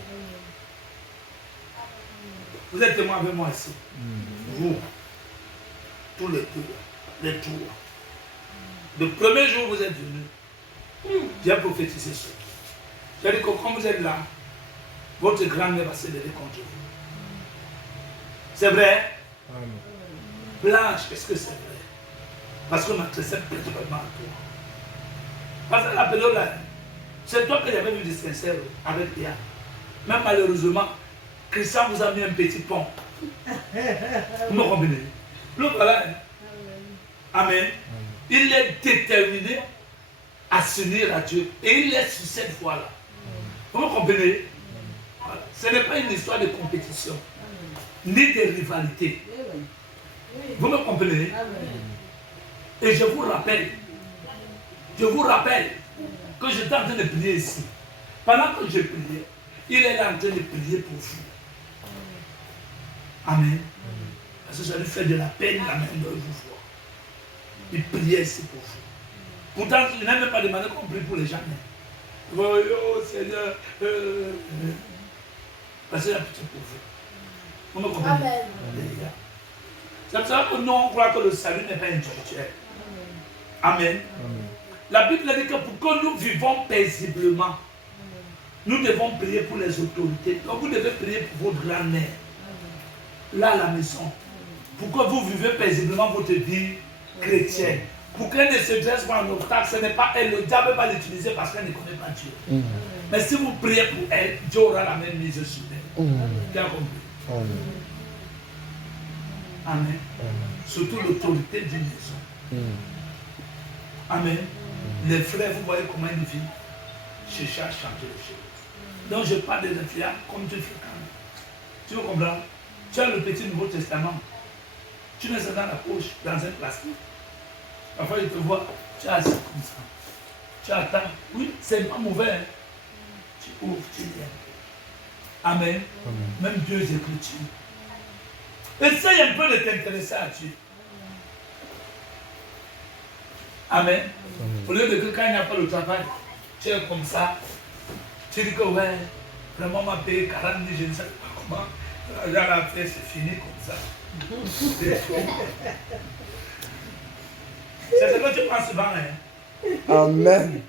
Vous êtes témoin avec moi ici. Vous, tous les tours. Le premier jour où vous êtes venus, j'ai prophétisé ça. J'ai dit que quand vous êtes là, votre grand-mère va se lever contre vous. C'est vrai? Blanche, est-ce que c'est vrai? Parce qu'on m'adressait principalement à toi. Parce que la période là, c'est toi que j'avais vu dispenser avec Léa. Même malheureusement, Christian vous a mis un petit pont. Vous me comprenez? Le voilà. Amen. Il est déterminé à s'unir à Dieu. Et il est sur cette voie-là. Vous me comprenez? Voilà. Ce n'est pas une histoire de compétition, ni de rivalité. Vous me comprenez? Et je vous rappelle que j'étais en train de prier ici. Pendant que je priais, il est là en train de prier pour vous. Amen. Parce que ça lui fait de la peine la main de vous voir. Il priait ici pour vous. Pourtant, il n'a même pas demandé qu'on prie pour les gens. Oh Seigneur, parce qu'il a pitié pour vous. Vous me comprenez? Amen. C'est pour ça que nous, on croit que le salut n'est pas individuel. Amen. La Bible dit que pour que nous vivons paisiblement, nous devons prier pour les autorités. Donc vous devez prier pour votre grand-mère, là à la maison, pour que vous vivez paisiblement votre vie chrétienne. Pour qu'elle ne se dresse pas en obstacle, ce n'est pas elle, le diable va l'utiliser parce qu'elle ne connaît pas Dieu. Mais si vous priez pour elle, Dieu aura la même mise sur elle. Tu as compris? Amen. Surtout l'autorité d'une maison. Amen. Les frères, vous voyez comment ils vivent. Chercher à changer les choses. Donc je parle des influences comme Dieu fait quand même. Tu me comprends? Tu as le petit Nouveau Testament. Tu mets ça dans la poche, dans un plastique. Parfois il te voit, tu as assis comme ça. Tu attends. Oui, c'est pas mauvais. Hein? Tu ouvres, tu lis. Amen. Même Dieu Écritures. Essaye un peu de t'intéresser à Dieu. Amen. Au lieu de que quand il n'y a pas le travail, tu es comme ça. Tu dis que ouais, vraiment m'a payé 40 000, je ne sais pas comment. L'argent à faire, c'est fini comme ça. C'est ce que tu penses souvent. Hein? Amen.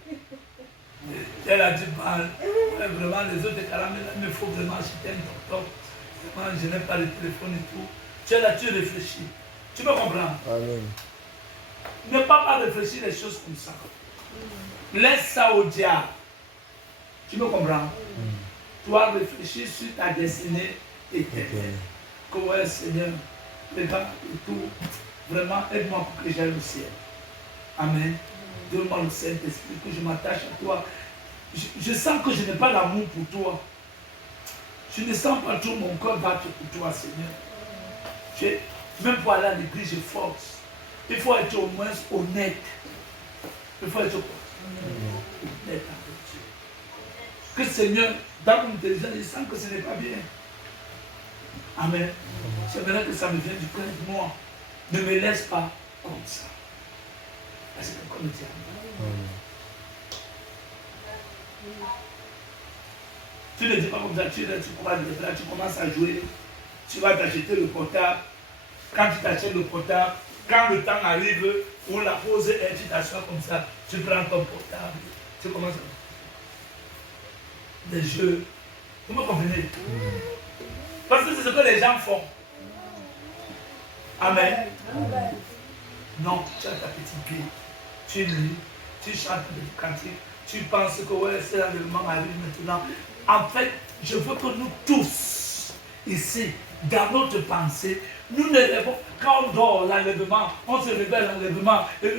Elle a dit, ouais, vraiment, les autres 40 000, il me faut vraiment acheter un docteur. Vraiment, je n'ai pas de téléphone et tout. Tu es là, tu réfléchis. Tu me comprends? Amen. Ne pas réfléchir les choses comme ça. Laisse ça au diable. Tu me comprends? Tu dois réfléchir sur ta destinée éternelle. Que ouais, Seigneur, regarde et tout. Vraiment, aide-moi pour que j'aille au ciel. Amen. Donne-moi le Saint-Esprit, que je m'attache à toi. Je sens que je n'ai pas l'amour pour toi. Je ne sens pas tout mon corps battre pour toi, Seigneur. Même pour aller à l'église, je force. Il faut être au moins honnête. Il faut être honnête avec Dieu. Que Seigneur, dans mon intelligence, je sens que ce n'est pas bien. Amen. C'est vrai que ça me vient du cœur de moi. Ne me laisse pas comme ça. Parce que comme le diable. Tu ne dis pas comme ça, tu crois là, tu commences à jouer. Tu vas t'acheter le portable. Quand tu t'achètes le portable, quand le temps arrive où la pause est, tu t'assois comme ça, tu prends ton portable. Tu commences à... Des jeux. Vous me comprenez? Parce que c'est ce que les gens font. Amen. Non, tu as ta petite vie. Tu lis, tu chantes des cantiques, tu penses que ouais, c'est l'enlèvement arrive maintenant. En fait, je veux que nous tous, ici, dans notre pensée, nous ne rêvons, quand on dort l'enlèvement, on se réveille l'enlèvement, et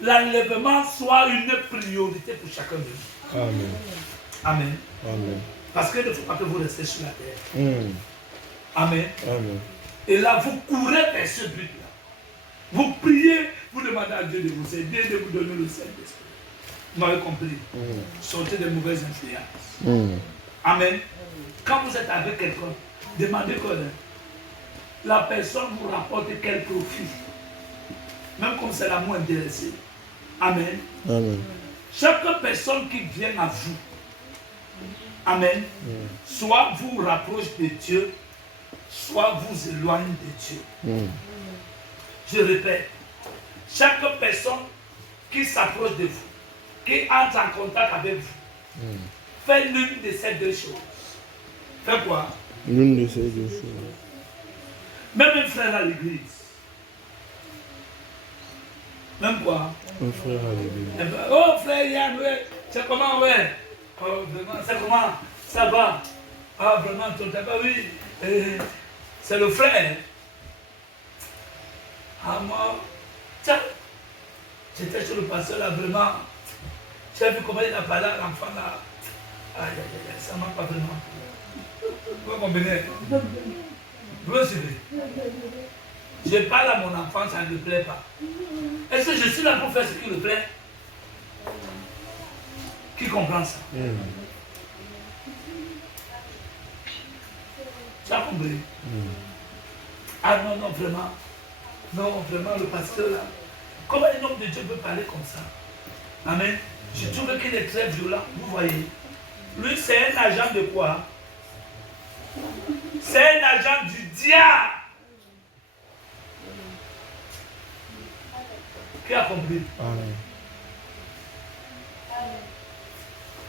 l'enlèvement soit une priorité pour chacun de nous. Amen. Amen. Amen. Parce qu'il ne faut pas que vous restez sur la terre. Amen. Amen. Et là, vous courez vers ce but-là. Vous priez, vous demandez à Dieu de vous aider, de vous donner le Saint-Esprit. Vous m'avez compris. Sortez des mauvaises influences. Amen. Quand vous êtes avec quelqu'un, demandez que la personne vous rapporte quel profit. Même comme c'est la moins intéressée. Amen. Amen. Chaque personne qui vient à vous, amen, soit vous rapproche de Dieu, soit vous éloigne de Dieu. Je répète, chaque personne qui s'approche de vous, qui entre en contact avec vous, fait l'une de ces deux choses. Fait quoi? L'une de ces deux choses. Même un frère à l'église. Même quoi? Un frère à l'église. Oh frère Yann, ouais. C'est comment, ouais? Oh, vraiment, c'est comment? Ça va? Ah, vraiment, ton papa, oui. C'est le frère. Ah, moi, tiens, j'étais chez le pasteur là, vraiment. Tu as vu comment il a parlé à l'enfant là? Aïe, aïe, aïe, ça ne m'a pas vraiment. Vous comprenez? Vous me suivez? Je parle à mon enfant, ça ne me plaît pas. Est-ce que je suis là pour faire ce qui me plaît? Qui comprend ça? Tu as compris? Ah non, non, vraiment. Non, vraiment, le pasteur là. Comment un homme de Dieu peut parler comme ça? Amen. Je trouve qu'il est très violent. Vous voyez? Lui, c'est un agent de quoi? C'est un agent du diable. Qui a compris? Amen.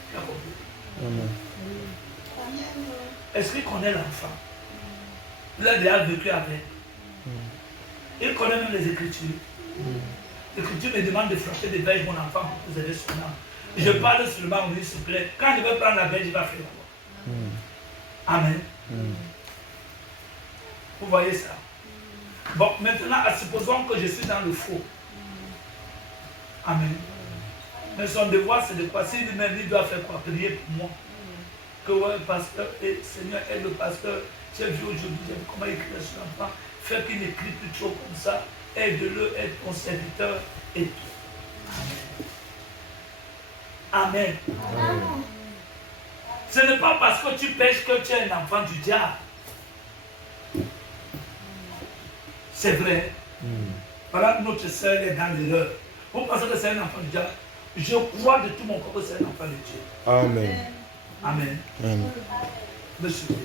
Qui a compris? Amen. Est-ce qu'il connaît l'enfant? Il a déjà vécu avec. Il connaît même les Écritures. L'Écriture me demande de frapper des verges mon enfant pour vous aider son âme. Je parle seulement, oui, s'il vous plaît. Quand je vais prendre la verge, il va faire la Amen. Vous voyez ça? Bon, maintenant, supposons que je suis dans le faux. Amen. Mais son devoir, c'est de quoi? Si lui-même, il doit faire quoi? Prier pour moi. Que ouais, pasteur, et Seigneur, aide le pasteur. J'ai vu aujourd'hui, j'ai vu comment il écrit sur l'enfant. Fais qu'il n'écrit plus trop comme ça. Aide-le, aide ton serviteur et tout. Amen. Amen. Ce n'est pas parce que tu pêches que tu es un enfant du diable. C'est vrai. Voilà, notre sœur est dans l'erreur. Vous pensez que c'est un enfant du diable? Je crois de tout mon corps que c'est un enfant de Dieu. Amen. Amen. Amen. Monsieur.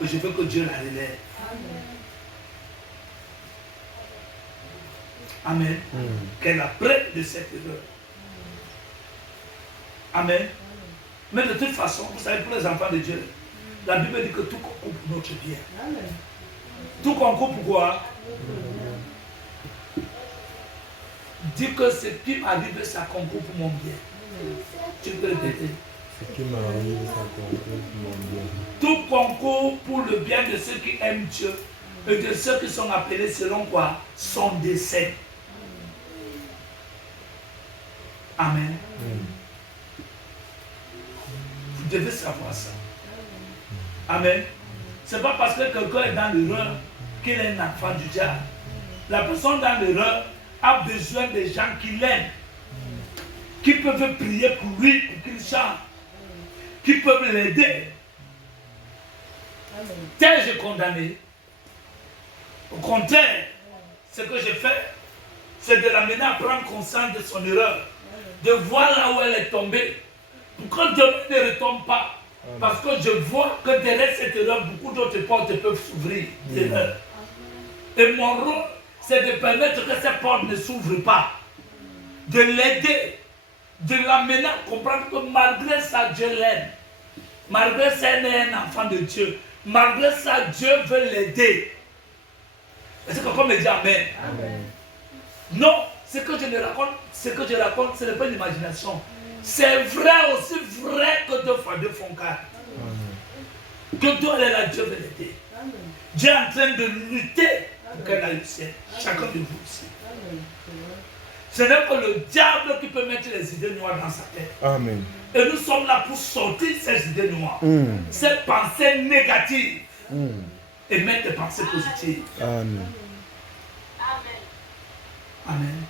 Je veux que Dieu la relève. Amen. Qu'elle apprenne de cette erreur. Amen. Mais de toute façon, vous savez, pour les enfants de Dieu, la Bible dit que tout concourt pour notre bien. Tout concourt pour quoi? Dis que ce qui m'arrive, ça concourt pour mon bien. Tu peux répéter. Ce qui m'arrive, ça concourt pour mon bien. Tout concourt pour le bien de ceux qui aiment Dieu et de ceux qui sont appelés selon quoi? Son dessein. Amen. Vous devez savoir ça. Amen. C'est pas parce que quelqu'un est dans l'erreur qu'il est un enfant du diable. La personne dans l'erreur a besoin des gens qui l'aiment, qui peuvent prier pour lui, pour qu'il chante, qui peuvent l'aider. T'ai-je condamné? Au contraire, ce que j'ai fait, c'est de l'amener à prendre conscience de son erreur, de voir là où elle est tombée, pour que demain ne retombe pas. Parce que je vois que derrière cette erreur, beaucoup d'autres portes peuvent s'ouvrir. Et mon rôle, c'est de permettre que ces portes ne s'ouvrent pas. De l'aider, de l'amener à comprendre que malgré ça, Dieu l'aime. Malgré ça, elle est un enfant de Dieu. Malgré ça, Dieu veut l'aider. Est-ce que quelqu'un me dit Amen? Amen. Non, ce que je raconte, ce n'est pas une imagination. C'est vrai, aussi vrai que 2 fois 2 font 4. Que toi, elle est là, Dieu veut l'aider. Dieu est en train de lutter pour qu'elle aille au ciel. Chacun de vous aussi. Ce n'est que le diable qui peut mettre les idées noires dans sa tête. Amen. Et nous sommes là pour sortir ces idées noires, ces pensées négatives, et mettre des pensées positives. Amen. Amen.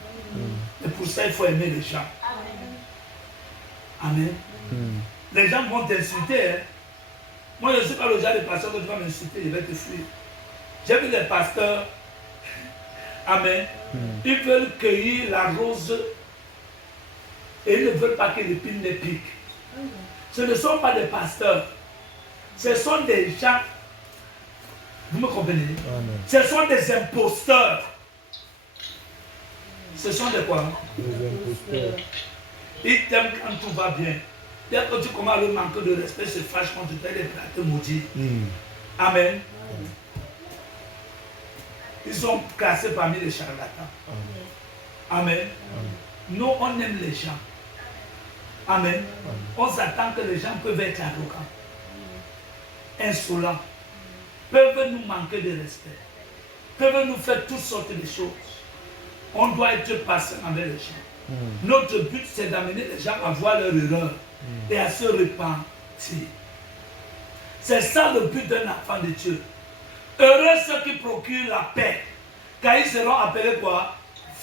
Et pour ça, il faut aimer les gens. Amen. Les gens vont t'insulter. Hein. Moi, je ne suis pas le genre de pasteur que tu vas m'insulter, je vais te fuir. J'ai vu des pasteurs, amen, ils veulent cueillir la rose et ils ne veulent pas que l'épine les pique. Ce ne sont pas des pasteurs, ce sont des gens, vous me comprenez? Amen. Ce sont des imposteurs. Ce sont des quoi? Des imposteurs. Ils t'aiment quand tout va bien. Dès que tu commences à le manquer de respect, se fâche contre toi, il est prêt à te maudire. Amen. Ils sont classés parmi les charlatans. Amen. Nous, on aime les gens. Amen. On s'attend que les gens peuvent être arrogants, insolents, peuvent nous manquer de respect, peuvent nous faire toutes sortes de choses. On doit être patient avec les gens. Notre but, c'est d'amener les gens à voir leur erreur et à se repentir. C'est ça le but d'un enfant de Dieu. Heureux ceux qui procurent la paix, car ils seront appelés quoi?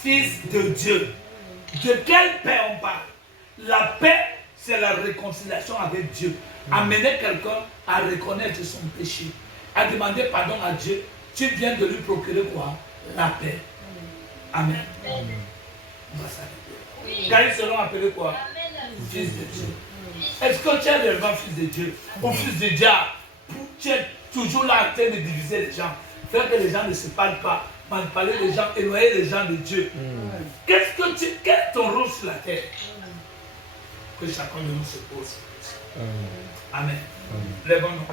Fils de Dieu. De quelle paix on parle? La paix, c'est la réconciliation avec Dieu. Amener quelqu'un à reconnaître son péché, à demander pardon à Dieu. Tu viens de lui procurer quoi? La paix. Amen. On va s'arrêter. Car ils seront appelés quoi? Fils de Dieu. Est-ce que tu es réellement fils de Dieu? Ou fils de diable? Tu es toujours là en train de diviser les gens, faire que les gens ne se parlent pas, manipuler les gens, éloigner les gens de Dieu. Quel est ton rôle sur la terre? Que chacun de nous se pose. Amen. Lèvons-nous.